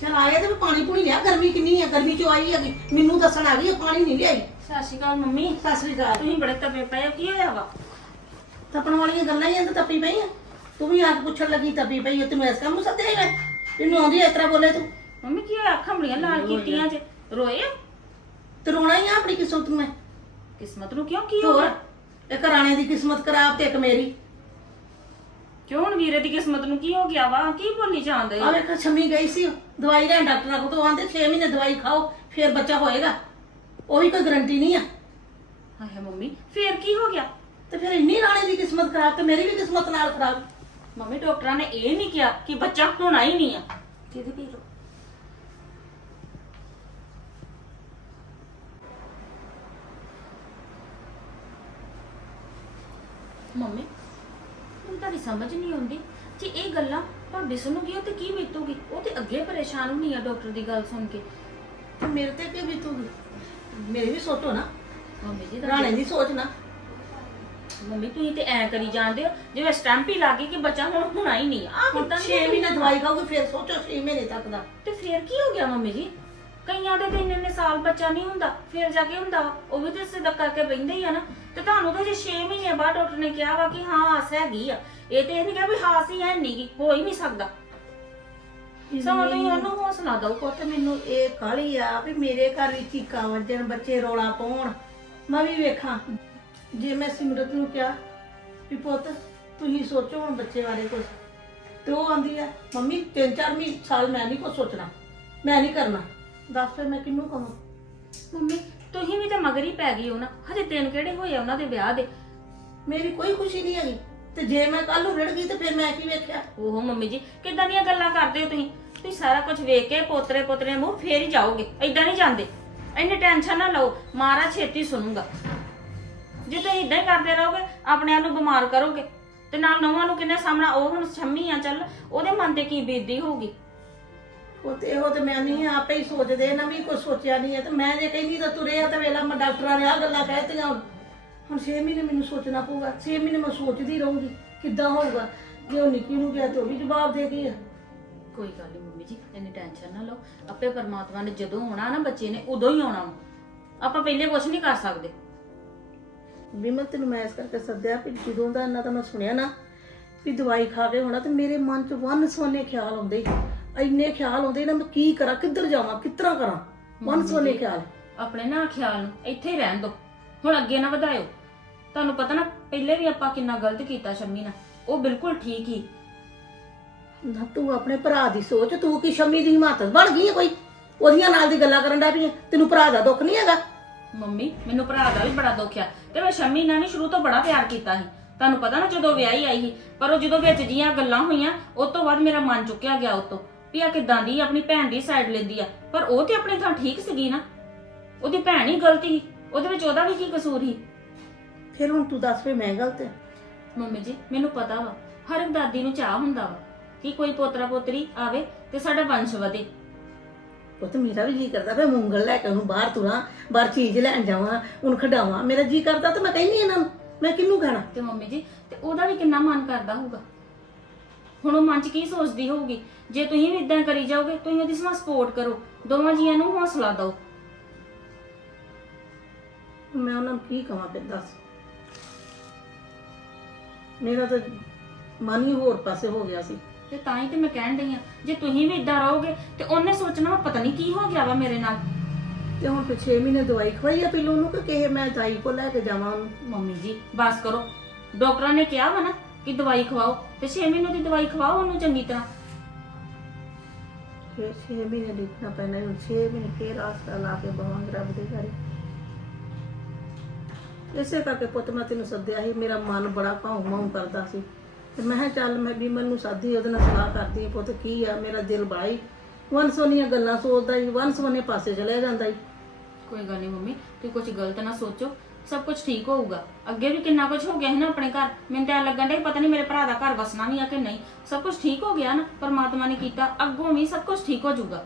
ਚਲ ਆਏ ਤੇ ਪਾਣੀ ਪੂਣੀ ਲਿਆ ਗਰਮੀ ਕਿੰਨੀ ਆ ਗਰਮੀ ਚੋਂ ਆਈ ਹੈਗੀ? ਮੈਨੂੰ ਦੱਸਣ ਆ ਗਈ ਆ, ਪਾਣੀ ਨਹੀਂ ਲਿਆਈ। ਸਤਿ ਸ਼੍ਰੀ ਅਕਾਲ ਮੰਮੀ। ਸਤਿ ਸ੍ਰੀ ਅਕਾਲ। ਤੁਸੀਂ ਬੜੇ ਤਪੇ ਪਏ ਹੋ ਕੀ ਹੋਇਆ ਵਾ? ਤਪਣ ਵਾਲੀਆਂ ਗੱਲਾਂ ਹੀ ਆ ਤੇ ਤਪੀ ਪਈ ਆ। ਤੂੰ ਵੀ ਆ ਕੇ ਪੁੱਛਣ ਲੱਗੀ ਤਪੀ ਪਈ ਆ ਤੈਨੂੰ ਇਸ ਕੰਮ ਨੂੰ ਸੱਦੇਗਾ ਇਹਨੂੰ ਆਉਂਦੀ ਇਸ ਤਰ੍ਹਾਂ ਬੋਲੇ ਤੂੰ? ਮੰਮੀ ਕੀ ਹੋਇਆ? ਅੱਖਾਂ ਬੜੀਆਂ ਲਾਲ ਕੀਤੀਆਂ ਜੇ। ਰੋਏ ਆ ਤੇ ਰੋਣਾ ਹੀ ਆ ਆਪਣੀ ਕਿਸਮਤ ਨੂੰ ਮੈਂ। ਕਿਸਮਤ ਨੂੰ ਕਿਉਂ ਕੀ ਹੋ ਹੋਰ? ਗਿਆ? ਇੱਕ ਰਾਣੇ ਦੀ ਕਿਸਮਤ ਖਰਾਬ ਤੇ ਇੱਕ ਮੇਰੀ। ਕਿਉਂ ਹੁਣ ਵੀਰੇ ਦੀ ਕਿਸਮਤ ਨੂੰ ਕੀ ਹੋ ਗਿਆ ਵਾ? ਕੀ ਬੋਲੀ ਜਾਂਦੇ ਆ ਵੇਖ ਛਮੀ ਗਈ ਸੀ। ਦਵਾਈ ਲੈਣ ਡਾਕਟਰਾਂ ਕੋਲ ਤੋਂ ਆਂਦੇ 6 ਮਹੀਨੇ ਦਵਾਈ ਖਾਓ ਫਿਰ ਬੱਚਾ ਹੋਏਗਾ। ਉਹੀ ਕੋਈ ਗਰੰਟੀ ਨਹੀਂ ਆ। ਹਾਏ ਮੰਮੀ ਫੇਰ ਕੀ ਹੋ ਗਿਆ? ਤੇ ਫਿਰ ਇੰਨੀ ਰਾਣੇ ਦੀ ਕਿਸਮਤ ਖਰਾਬ ਤੇ ਮੇਰੀ ਵੀ ਕਿਸਮਤ ਨਾਲ ਖਰਾਬ। ਮੰਮੀ ਡਾਕਟਰਾਂ ਨੇ ਇਹ ਨਹੀਂ ਕਿਹਾ ਕਿ ਬੱਚਾ ਹੋਣਾ ਹੀ ਨਹੀਂ ਆ। ਦੀਦੀ ਪੀ ਲਓ। ਮੰਮੀ ਮੈਨੂੰ ਤੁਹਾਡੀ ਸਮਝ ਨਹੀਂ ਆਉਂਦੀ ਜੇ ਇਹ ਗੱਲਾਂ ਭਾਬੀ ਸੁਣੂਗੀ ਤੇ ਕੀ ਬੀਤੂਗੀ? ਉਹ ਤੇ ਅੱਗੇ ਪਰੇਸ਼ਾਨ ਹੋਣੀ ਆ ਡਾਕਟਰ ਦੀ ਗੱਲ ਸੁਣ ਕੇ। ਤੇ ਮੇਰੇ ਤੇ ਕੀ ਬੀਤੂਗੀ। ਮੇਰੀ ਵੀ ਸੋਚੋ ਨਾ। ਮੰਮੀ ਜੀ ਤਾਂ ਰਾਣੇ ਦੀ ਸੋਚ ਨਾ। ਮੰਮੀ ਤੁਸੀਂ ਤੇ ਐ ਕਰੀ ਜਾਂਦੇ ਹੋ ਜਿਵੇਂ ਸਟੈਂਪ ਹੀ ਲੱਗੀ ਕਿ ਬੱਚਾ ਹੁਣ ਹੋਣਾ ਹੀ ਨਹੀਂ ਆ ਹੁਣ 6 ਮਹੀਨੇ ਦਵਾਈ ਖਾਓਗੇ ਫਿਰ ਸੋਚੋ 6 ਮਹੀਨੇ ਤੱਕ ਦਾ। ਤੇ ਫੇਰ ਕੀ ਹੋ ਗਿਆ ਮੰਮੀ ਜੀ? ਕਈਆਂ ਦੇ ਤੇ ਇੰਨੇ ਇੰਨੇ ਸਾਲ ਬੱਚਾ ਨਹੀਂ ਹੁੰਦਾ ਫਿਰ ਜਾ ਕੇ ਹੁੰਦਾ ਵਾ। ਉਹ ਵੀ ਤੇ ਸਿੱਧਾ ਕਰਕੇ ਬੈਂਦੇ ਹੀ ਆ ਨਾ। ਤੇ ਤੁਹਾਨੂੰ ਤਾਂ ਜੇ 6 ਮਹੀਨੇ ਬਾਅਦ ਡਾਕਟਰ ਨੇ ਕਿਹਾ ਵਾ ਕਿ ਹਾਂ ਆਸ ਹੈਗੀ ਆ ਇਹ ਤੇ ਇਹ ਨਹੀਂ ਕਿਹਾ ਵੀ ਹਾਸ ਹੀ ਹੈ ਨਹੀਂ ਗੀ ਹੋ ਹੀ ਨਹੀਂ ਸਕਦਾ। ਸਮਾਂ ਤੁਸੀਂ ਉਹਨੂੰ ਹੌਸਲਾ ਦਿਓ ਪੁੱਤ ਮੈਨੂੰ ਇਹ ਕਾਲੀ ਆ ਵੀ ਮੇਰੇ ਘਰ ਵਿੱਚ ਚੀਕਾਂ ਵੱਜਣ ਬੱਚੇ ਰੋਲਾ ਪਾਉਣ ਮੈਂ ਵੀ ਵੇਖਾਂ। ਜੇ ਮੈਂ ਸਿਮਰਤ ਨੂੰ ਕਿਹਾ ਵੀ ਪੁੱਤ ਤੁਸੀਂ ਸੋਚੋ ਹੁਣ ਬੱਚੇ ਬਾਰੇ ਕੁਝ ਤੇ ਉਹ ਆਂਦੀ ਹੈ ਮੰਮੀ ਤਿੰਨ ਚਾਰ ਮਹੀਨੇ ਸਾਲ ਮੈਂ ਨਹੀਂ ਕੁਝ ਸੋਚਣਾ ਮੈਂ ਨਹੀਂ ਕਰਨਾ। ਦੱਸ ਫਿਰ ਮੈਂ ਕਿਹਨੂੰ ਕਹਾਂ? ਮੰਮੀ ਤੁਸੀਂ ਵੀ ਤਾਂ ਮਗਰ ਹੀ ਪੈ ਗਈ ਹੋ ਨਾ ਹਜੇ ਦਿਨ ਕਿਹੜੇ ਹੋਏ ਆ ਉਹਨਾਂ ਦੇ ਵਿਆਹ ਦੇ? ਮੇਰੀ ਕੋਈ ਖੁਸ਼ੀ ਨਹੀਂ ਹੈਗੀ ਤੇ ਜੇ ਮੈਂ ਕੱਲ ਨੂੰ ਰੜ ਗਈ ਤੇ ਫਿਰ ਮੈਂ ਕੀ ਵੇਖਿਆ? ਓਹੋ ਮੰਮੀ ਜੀ ਕਿੱਦਾਂ ਦੀਆਂ ਗੱਲਾਂ ਕਰਦੇ ਹੋ ਤੁਸੀਂ? ਤੁਸੀਂ ਸਾਰਾ ਕੁਝ ਵੇਖ ਕੇ ਪੋਤਰੇ ਪੋਤਰੇ ਮੂੰਹ ਫੇਰ ਹੀ ਜਾਓਗੇ ਐਦਾਂ ਨਹੀਂ ਜਾਂਦੇ। ਇੰਨੀ ਟੈਨਸ਼ਨ ਨਾ ਲਓ ਮਾਰਾ ਛੇਤੀ ਸੁਣੂਗਾ। ਜੇ ਤੁਸੀਂ ਇਦਾਂ ਹੀ ਕਰਦੇ ਰਹੋਗੇ ਆਪਣੇ ਆਪ ਨੂੰ ਬਿਮਾਰ ਕਰੋਗੇ। ਤੇ ਨਾਲ ਨਵਾਂ ਨੂੰ ਕਿੰਨੇ ਸਾਹਮਣਾ ਉਹ ਹੁਣ ਛੰਮੀ ਆ ਚੱਲ ਉਹਦੇ ਮਨ ਤੇ ਕੀ ਬੀਤਦੀ ਹੋਊਗੀ? ਉਹ ਤੇ ਇਹੋ ਤੇ ਮੈਂ ਨਹੀਂ ਆਪੇ ਹੀ ਸੋਚਦੇ ਨਾ ਵੀ ਕੁਝ ਸੋਚਿਆ ਨਹੀਂ ਹੈ ਤੇ ਮੈਂ ਜੇ ਕਹਿੰਦੀ ਤਾਂ ਤੁਰੇ ਆ ਤੇ ਵੇਲਾ ਮੈਂ ਡਾਕਟਰਾਂ ਨੇ ਆ ਗੱਲਾਂ ਕਹਿਤੀਆਂ ਹੁਣ 6 ਮਹੀਨੇ ਮੈਨੂੰ ਸੋਚਣਾ ਪਊਗਾ 6 ਮਹੀਨੇ ਮੈਂ ਸੋਚਦੀ ਰਹੂੰਗੀ ਕਿੱਦਾਂ ਹੋਊਗਾ? ਜੇ ਉਹ ਨਿੱਕੀ ਨੂੰ ਗਿਆ ਤੇ ਉਹ ਵੀ ਜਵਾਬ ਦੇ ਗਈ ਆ। ਕੋਈ ਗੱਲ ਨਹੀਂ ਮੰਮੀ ਜੀ ਇੰਨੀ ਟੈਨਸ਼ਨ ਨਾ ਲਓ। ਆਪੇ ਪਰਮਾਤਮਾ ਨੇ ਜਦੋਂ ਆਉਣਾ ਨਾ ਬੱਚੇ ਨੇ ਉਦੋਂ ਹੀ ਆਉਣਾ ਵਾ। ਆਪਾਂ ਪਹਿਲੇ ਕੁਝ ਨਹੀਂ ਕਰ ਸਕਦੇ। ਵੀ ਮੈਂ ਤੈਨੂੰ ਮੈਂ ਇਸ ਕਰਕੇ ਸੱਦਿਆ ਵੀ ਜਦੋਂ ਦਾ ਇਹਨਾਂ ਦਾ ਮੈਂ ਸੁਣਿਆ ਨਾ ਵੀ ਦਵਾਈ ਖਾ ਕੇ ਹੋਣਾ ਤੇ ਮੇਰੇ ਮਨ 'ਚ ਵਨ ਸੋਨੇ ਖਿਆਲ ਆਉਂਦੇ ਸੀ। ਇੰਨੇ ਖਿਆਲ ਆਉਂਦੇ ਨਾ ਮੈਂ ਕੀ ਕਰਾਂ ਕਿੱਧਰ ਜਾਵਾਂ ਕਿੱਤਰਾ ਕਰਾਂ? ਵਨ ਸੋਨੇ ਖਿਆਲ। ਆਪਣੇ ਨਾ ਖਿਆਲ ਨੂੰ ਇੱਥੇ ਹੀ ਰਹਿਣ ਦਿਓ ਹੁਣ ਅੱਗੇ ਨਾ ਵਧਾਇਓ। ਤੁਹਾਨੂੰ ਪਤਾ ਨਾ ਪਹਿਲੇ ਵੀ ਆਪਾਂ ਕਿੰਨਾ ਗਲਤ ਕੀਤਾ ਸ਼ੰਮੀ ਨਾਲ। ਉਹ ਬਿਲਕੁਲ ਠੀਕ ਹੀ ਨਾ ਤੂੰ ਆਪਣੇ ਭਰਾ ਦੀ ਸੋਚ ਤੂੰ ਕੀ ਸ਼ਮੀ ਦੀ ਹਿਮਾਤ? ਬਣ ਗਈ ਹੈ ਕੋਈ? ਉਹਦੀਆਂ ਨਾਲ ਦੀ ਗੱਲਾਂ ਕਰਨ ਦਾ ਵੀ ਤੈਨੂੰ ਭਰਾ ਦਾ ਦੁੱਖ ਨਹੀਂ ਹੈਗਾ? ਮੰਮੀ ਮੈਨੂੰ ਭਰਾ ਦਾ ਵੀ ਬੜਾ ਦੁੱਖ ਆ। ਤੇ ਮੈਂ ਸ਼ੰਮੀ ਨਾਲ ਵੀ ਸ਼ੁਰੂ ਤੋਂ ਬੜਾ ਪਿਆਰ ਕੀਤਾ ਸੀ। ਤੁਹਾਨੂੰ ਪਤਾ ਨਾ ਜਦੋਂ ਵਿਆਹੀ ਆਈ ਸੀ ਪਰ ਉਹ ਜਦੋਂ ਵਿੱਚ ਜੀਆਂ ਗੱਲਾਂ ਹੋਈਆਂ ਉਸ ਤੋਂ ਬਾਅਦ ਮੇਰਾ ਮਨ ਚੁੱਕਿਆ ਗਿਆ ਉਸ ਤੋਂ ਵੀ ਆ ਕਿਦਾਂ ਦੀ ਆਪਣੀ ਭੈਣ ਦੀ ਸਾਈਡ ਲੈਂਦੀ ਆ। ਪਰ ਉਹ ਤੇ ਆਪਣੇ ਥਾਂ ਠੀਕ ਸੀਗੀ ਨਾ। ਉਹਦੀ ਭੈਣ ਹੀ ਗਲਤੀ ਸੀ। ਉਹਦੇ ਵਿੱਚ ਉਹਦਾ ਵੀ ਕੀ ਕਸੂਰ ਸੀ? ਫਿਰ ਹੁਣ ਤੂੰ ਦੱਸ ਵੀ ਮੈਂ ਗਲਤ ਹੈ ਮੰਮੀ ਜੀ ਮੈਨੂੰ ਪਤਾ ਵਾ। ਹਰ ਇੱਕ ਦਾਦੀ ਨੂੰ ਚਾਹ ਹੁੰਦਾ ਵਾ ਕਿ ਕੋਈ ਪੋਤਰਾ ਪੋਤਰੀ ਆਵੇ ਤੇ ਸਾਡਾ ਵੰਸ਼ ਵਧੇ। ਉਹ ਤੇ ਮੇਰਾ ਵੀ ਜੀ ਕਰਦਾ ਫੇ ਮੂੰਗਲ ਲੈ ਕੇ ਉਹਨੂੰ ਬਾਹਰ ਤੁਰਾਂ ਬਾਹਰ ਚੀਜ਼ ਲੈਣ ਜਾਵਾਂ ਉਹਨੂੰ ਖਡਾਵਾਂ। ਮੇਰਾ ਜੀ ਕਰਦਾ ਤੇ ਮੈਂ ਕਹਿੰਦੀ ਇਹਨਾਂ ਨੂੰ ਮੈਂ ਕਿਹਨੂੰ ਕਹਿਣਾ? ਤੇ ਮੰਮੀ ਜੀ ਤੇ ਉਹਦਾ ਵੀ ਕਿੰਨਾ ਮਨ ਕਰਦਾ ਹੋਊਗਾ। ਹੁਣ ਉਹ ਮਨ 'ਚ ਕੀ ਸੋਚਦੀ ਹੋਊਗੀ? ਜੇ ਤੁਸੀਂ ਵੀ ਇਦਾਂ ਕਰੀ ਜਾਓਗੇ ਤੁਸੀਂ ਉਹਦੀ ਸਮਾਂ ਸਪੋਰਟ ਕਰੋ ਦੋਵਾਂ ਜੀਆਂ ਨੂੰ ਹੌਸਲਾ ਦਿਓ। ਮੈਂ ਉਹਨਾਂ ਨੂੰ ਕੀ ਕਹਾਂ ਫਿਰ ਦੱਸ। ਮੇਰਾ ਤਾਂ ਮਨ ਹੀ ਹੋਰ ਪਾਸੇ ਹੋ ਗਿਆ ਸੀ। ਤੇ ਤਾਂ ਹੀ ਤੇ ਮੈਂ ਕਹਿਣ ਡਈ ਆ ਜੇ ਤੁਸੀਂ ਵੀ ਇਦਾਂ ਰਹੋਗੇ ਤੇ ਉਹਨੇ ਸੋਚਣਾ ਵਾ ਪਤਾ ਨਹੀਂ ਕੀ ਹੋ ਗਿਆ ਵਾ ਮੇਰੇ ਨਾਲ। ਤੇ ਹੁਣ 6 ਮਹੀਨੇ ਦਵਾਈ ਖਵਾਈ ਆ ਪਹਿਲੋਂ ਉਹਨੂੰ ਕਿ ਕਿਸੇ ਮੈਂ ਦਾਈ ਕੋ ਲੈ ਕੇ ਜਾਵਾਂ ਉਹਨੂੰ? ਮੰਮੀ ਜੀ ਬਸ ਕਰੋ। ਡਾਕਟਰਾਂ ਨੇ ਕਿਹਾ ਵਾ ਨਾ ਕਿ ਦਵਾਈ ਖਵਾਓ ਤੇ 6 ਮਹੀਨੇ ਦੀ ਦਵਾਈ ਖਵਾਓ ਉਹਨੂੰ ਚੰਗੀ ਤਰ੍ਹਾਂ। ਫਿਰ 6 ਮਹੀਨੇ ਦੇਖਣਾ ਪੈਣਾ ਹੁਣ 6 ਮਹੀਨੇ ਫੇਰ ਆਸਰਾ ਲਾ ਕੇ ਬਵਾਂਗ ਰੱਬ ਦੇ ਘਰੇ। ਇਸੇ ਕਰਕੇ ਪੁੱਤ ਮੈਂ ਤੈਨੂੰ ਸੱਦਿਆ ਸੀ ਮੇਰਾ ਮਨ ਬੜਾ ਭਾਉ ਮਾਉ ਕਰਦਾ ਸੀ। ਤੇ ਮੈਂ ਕਿਹਾ ਚੱਲ ਮੈਂ ਵੀ ਮੈਨੂੰ ਸਾਦੀ ਉਹਦੇ ਨਾਲ ਸਲਾਹ ਕਰਦੀ ਹਾਂ ਪੁੱਤ ਕੀ ਆ, ਮੇਰਾ ਦਿਲ ਬੜਾ ਵਨ ਸੋਨੀਆਂ ਗੱਲਾਂ ਸੋਚਦਾ ਹੀ ਵਨ ਸੋਨੇ ਪਾਸੇ ਚਲੇ ਜਾਂਦਾ ਹੀ। ਕੋਈ ਗੱਲ ਨਹੀਂ ਮੰਮੀ ਤੁਸੀਂ ਕੁਝ ਗਲਤ ਨਾ ਸੋਚੋ, ਸਭ ਕੁਝ ਠੀਕ ਹੋਊਗਾ। ਅੱਗੇ ਵੀ ਕਿੰਨਾ ਕੁਝ ਹੋ ਗਿਆ ਹੈ ਨਾ ਆਪਣੇ ਘਰ, ਮੈਨੂੰ ਤਾਂ ਐਂ ਲੱਗਣ ਡਿਆ ਪਤਾ ਨਹੀਂ ਮੇਰੇ ਭਰਾ ਦਾ ਘਰ ਵਸਣਾ ਵੀ ਆ ਕਿ ਨਹੀਂ। ਸਭ ਕੁਝ ਠੀਕ ਹੋ ਗਿਆ ਨਾ, ਪਰਮਾਤਮਾ ਨੇ ਕੀਤਾ, ਅੱਗੋਂ ਵੀ ਸਭ ਕੁਝ ਠੀਕ ਹੋ ਜਾਊਗਾ।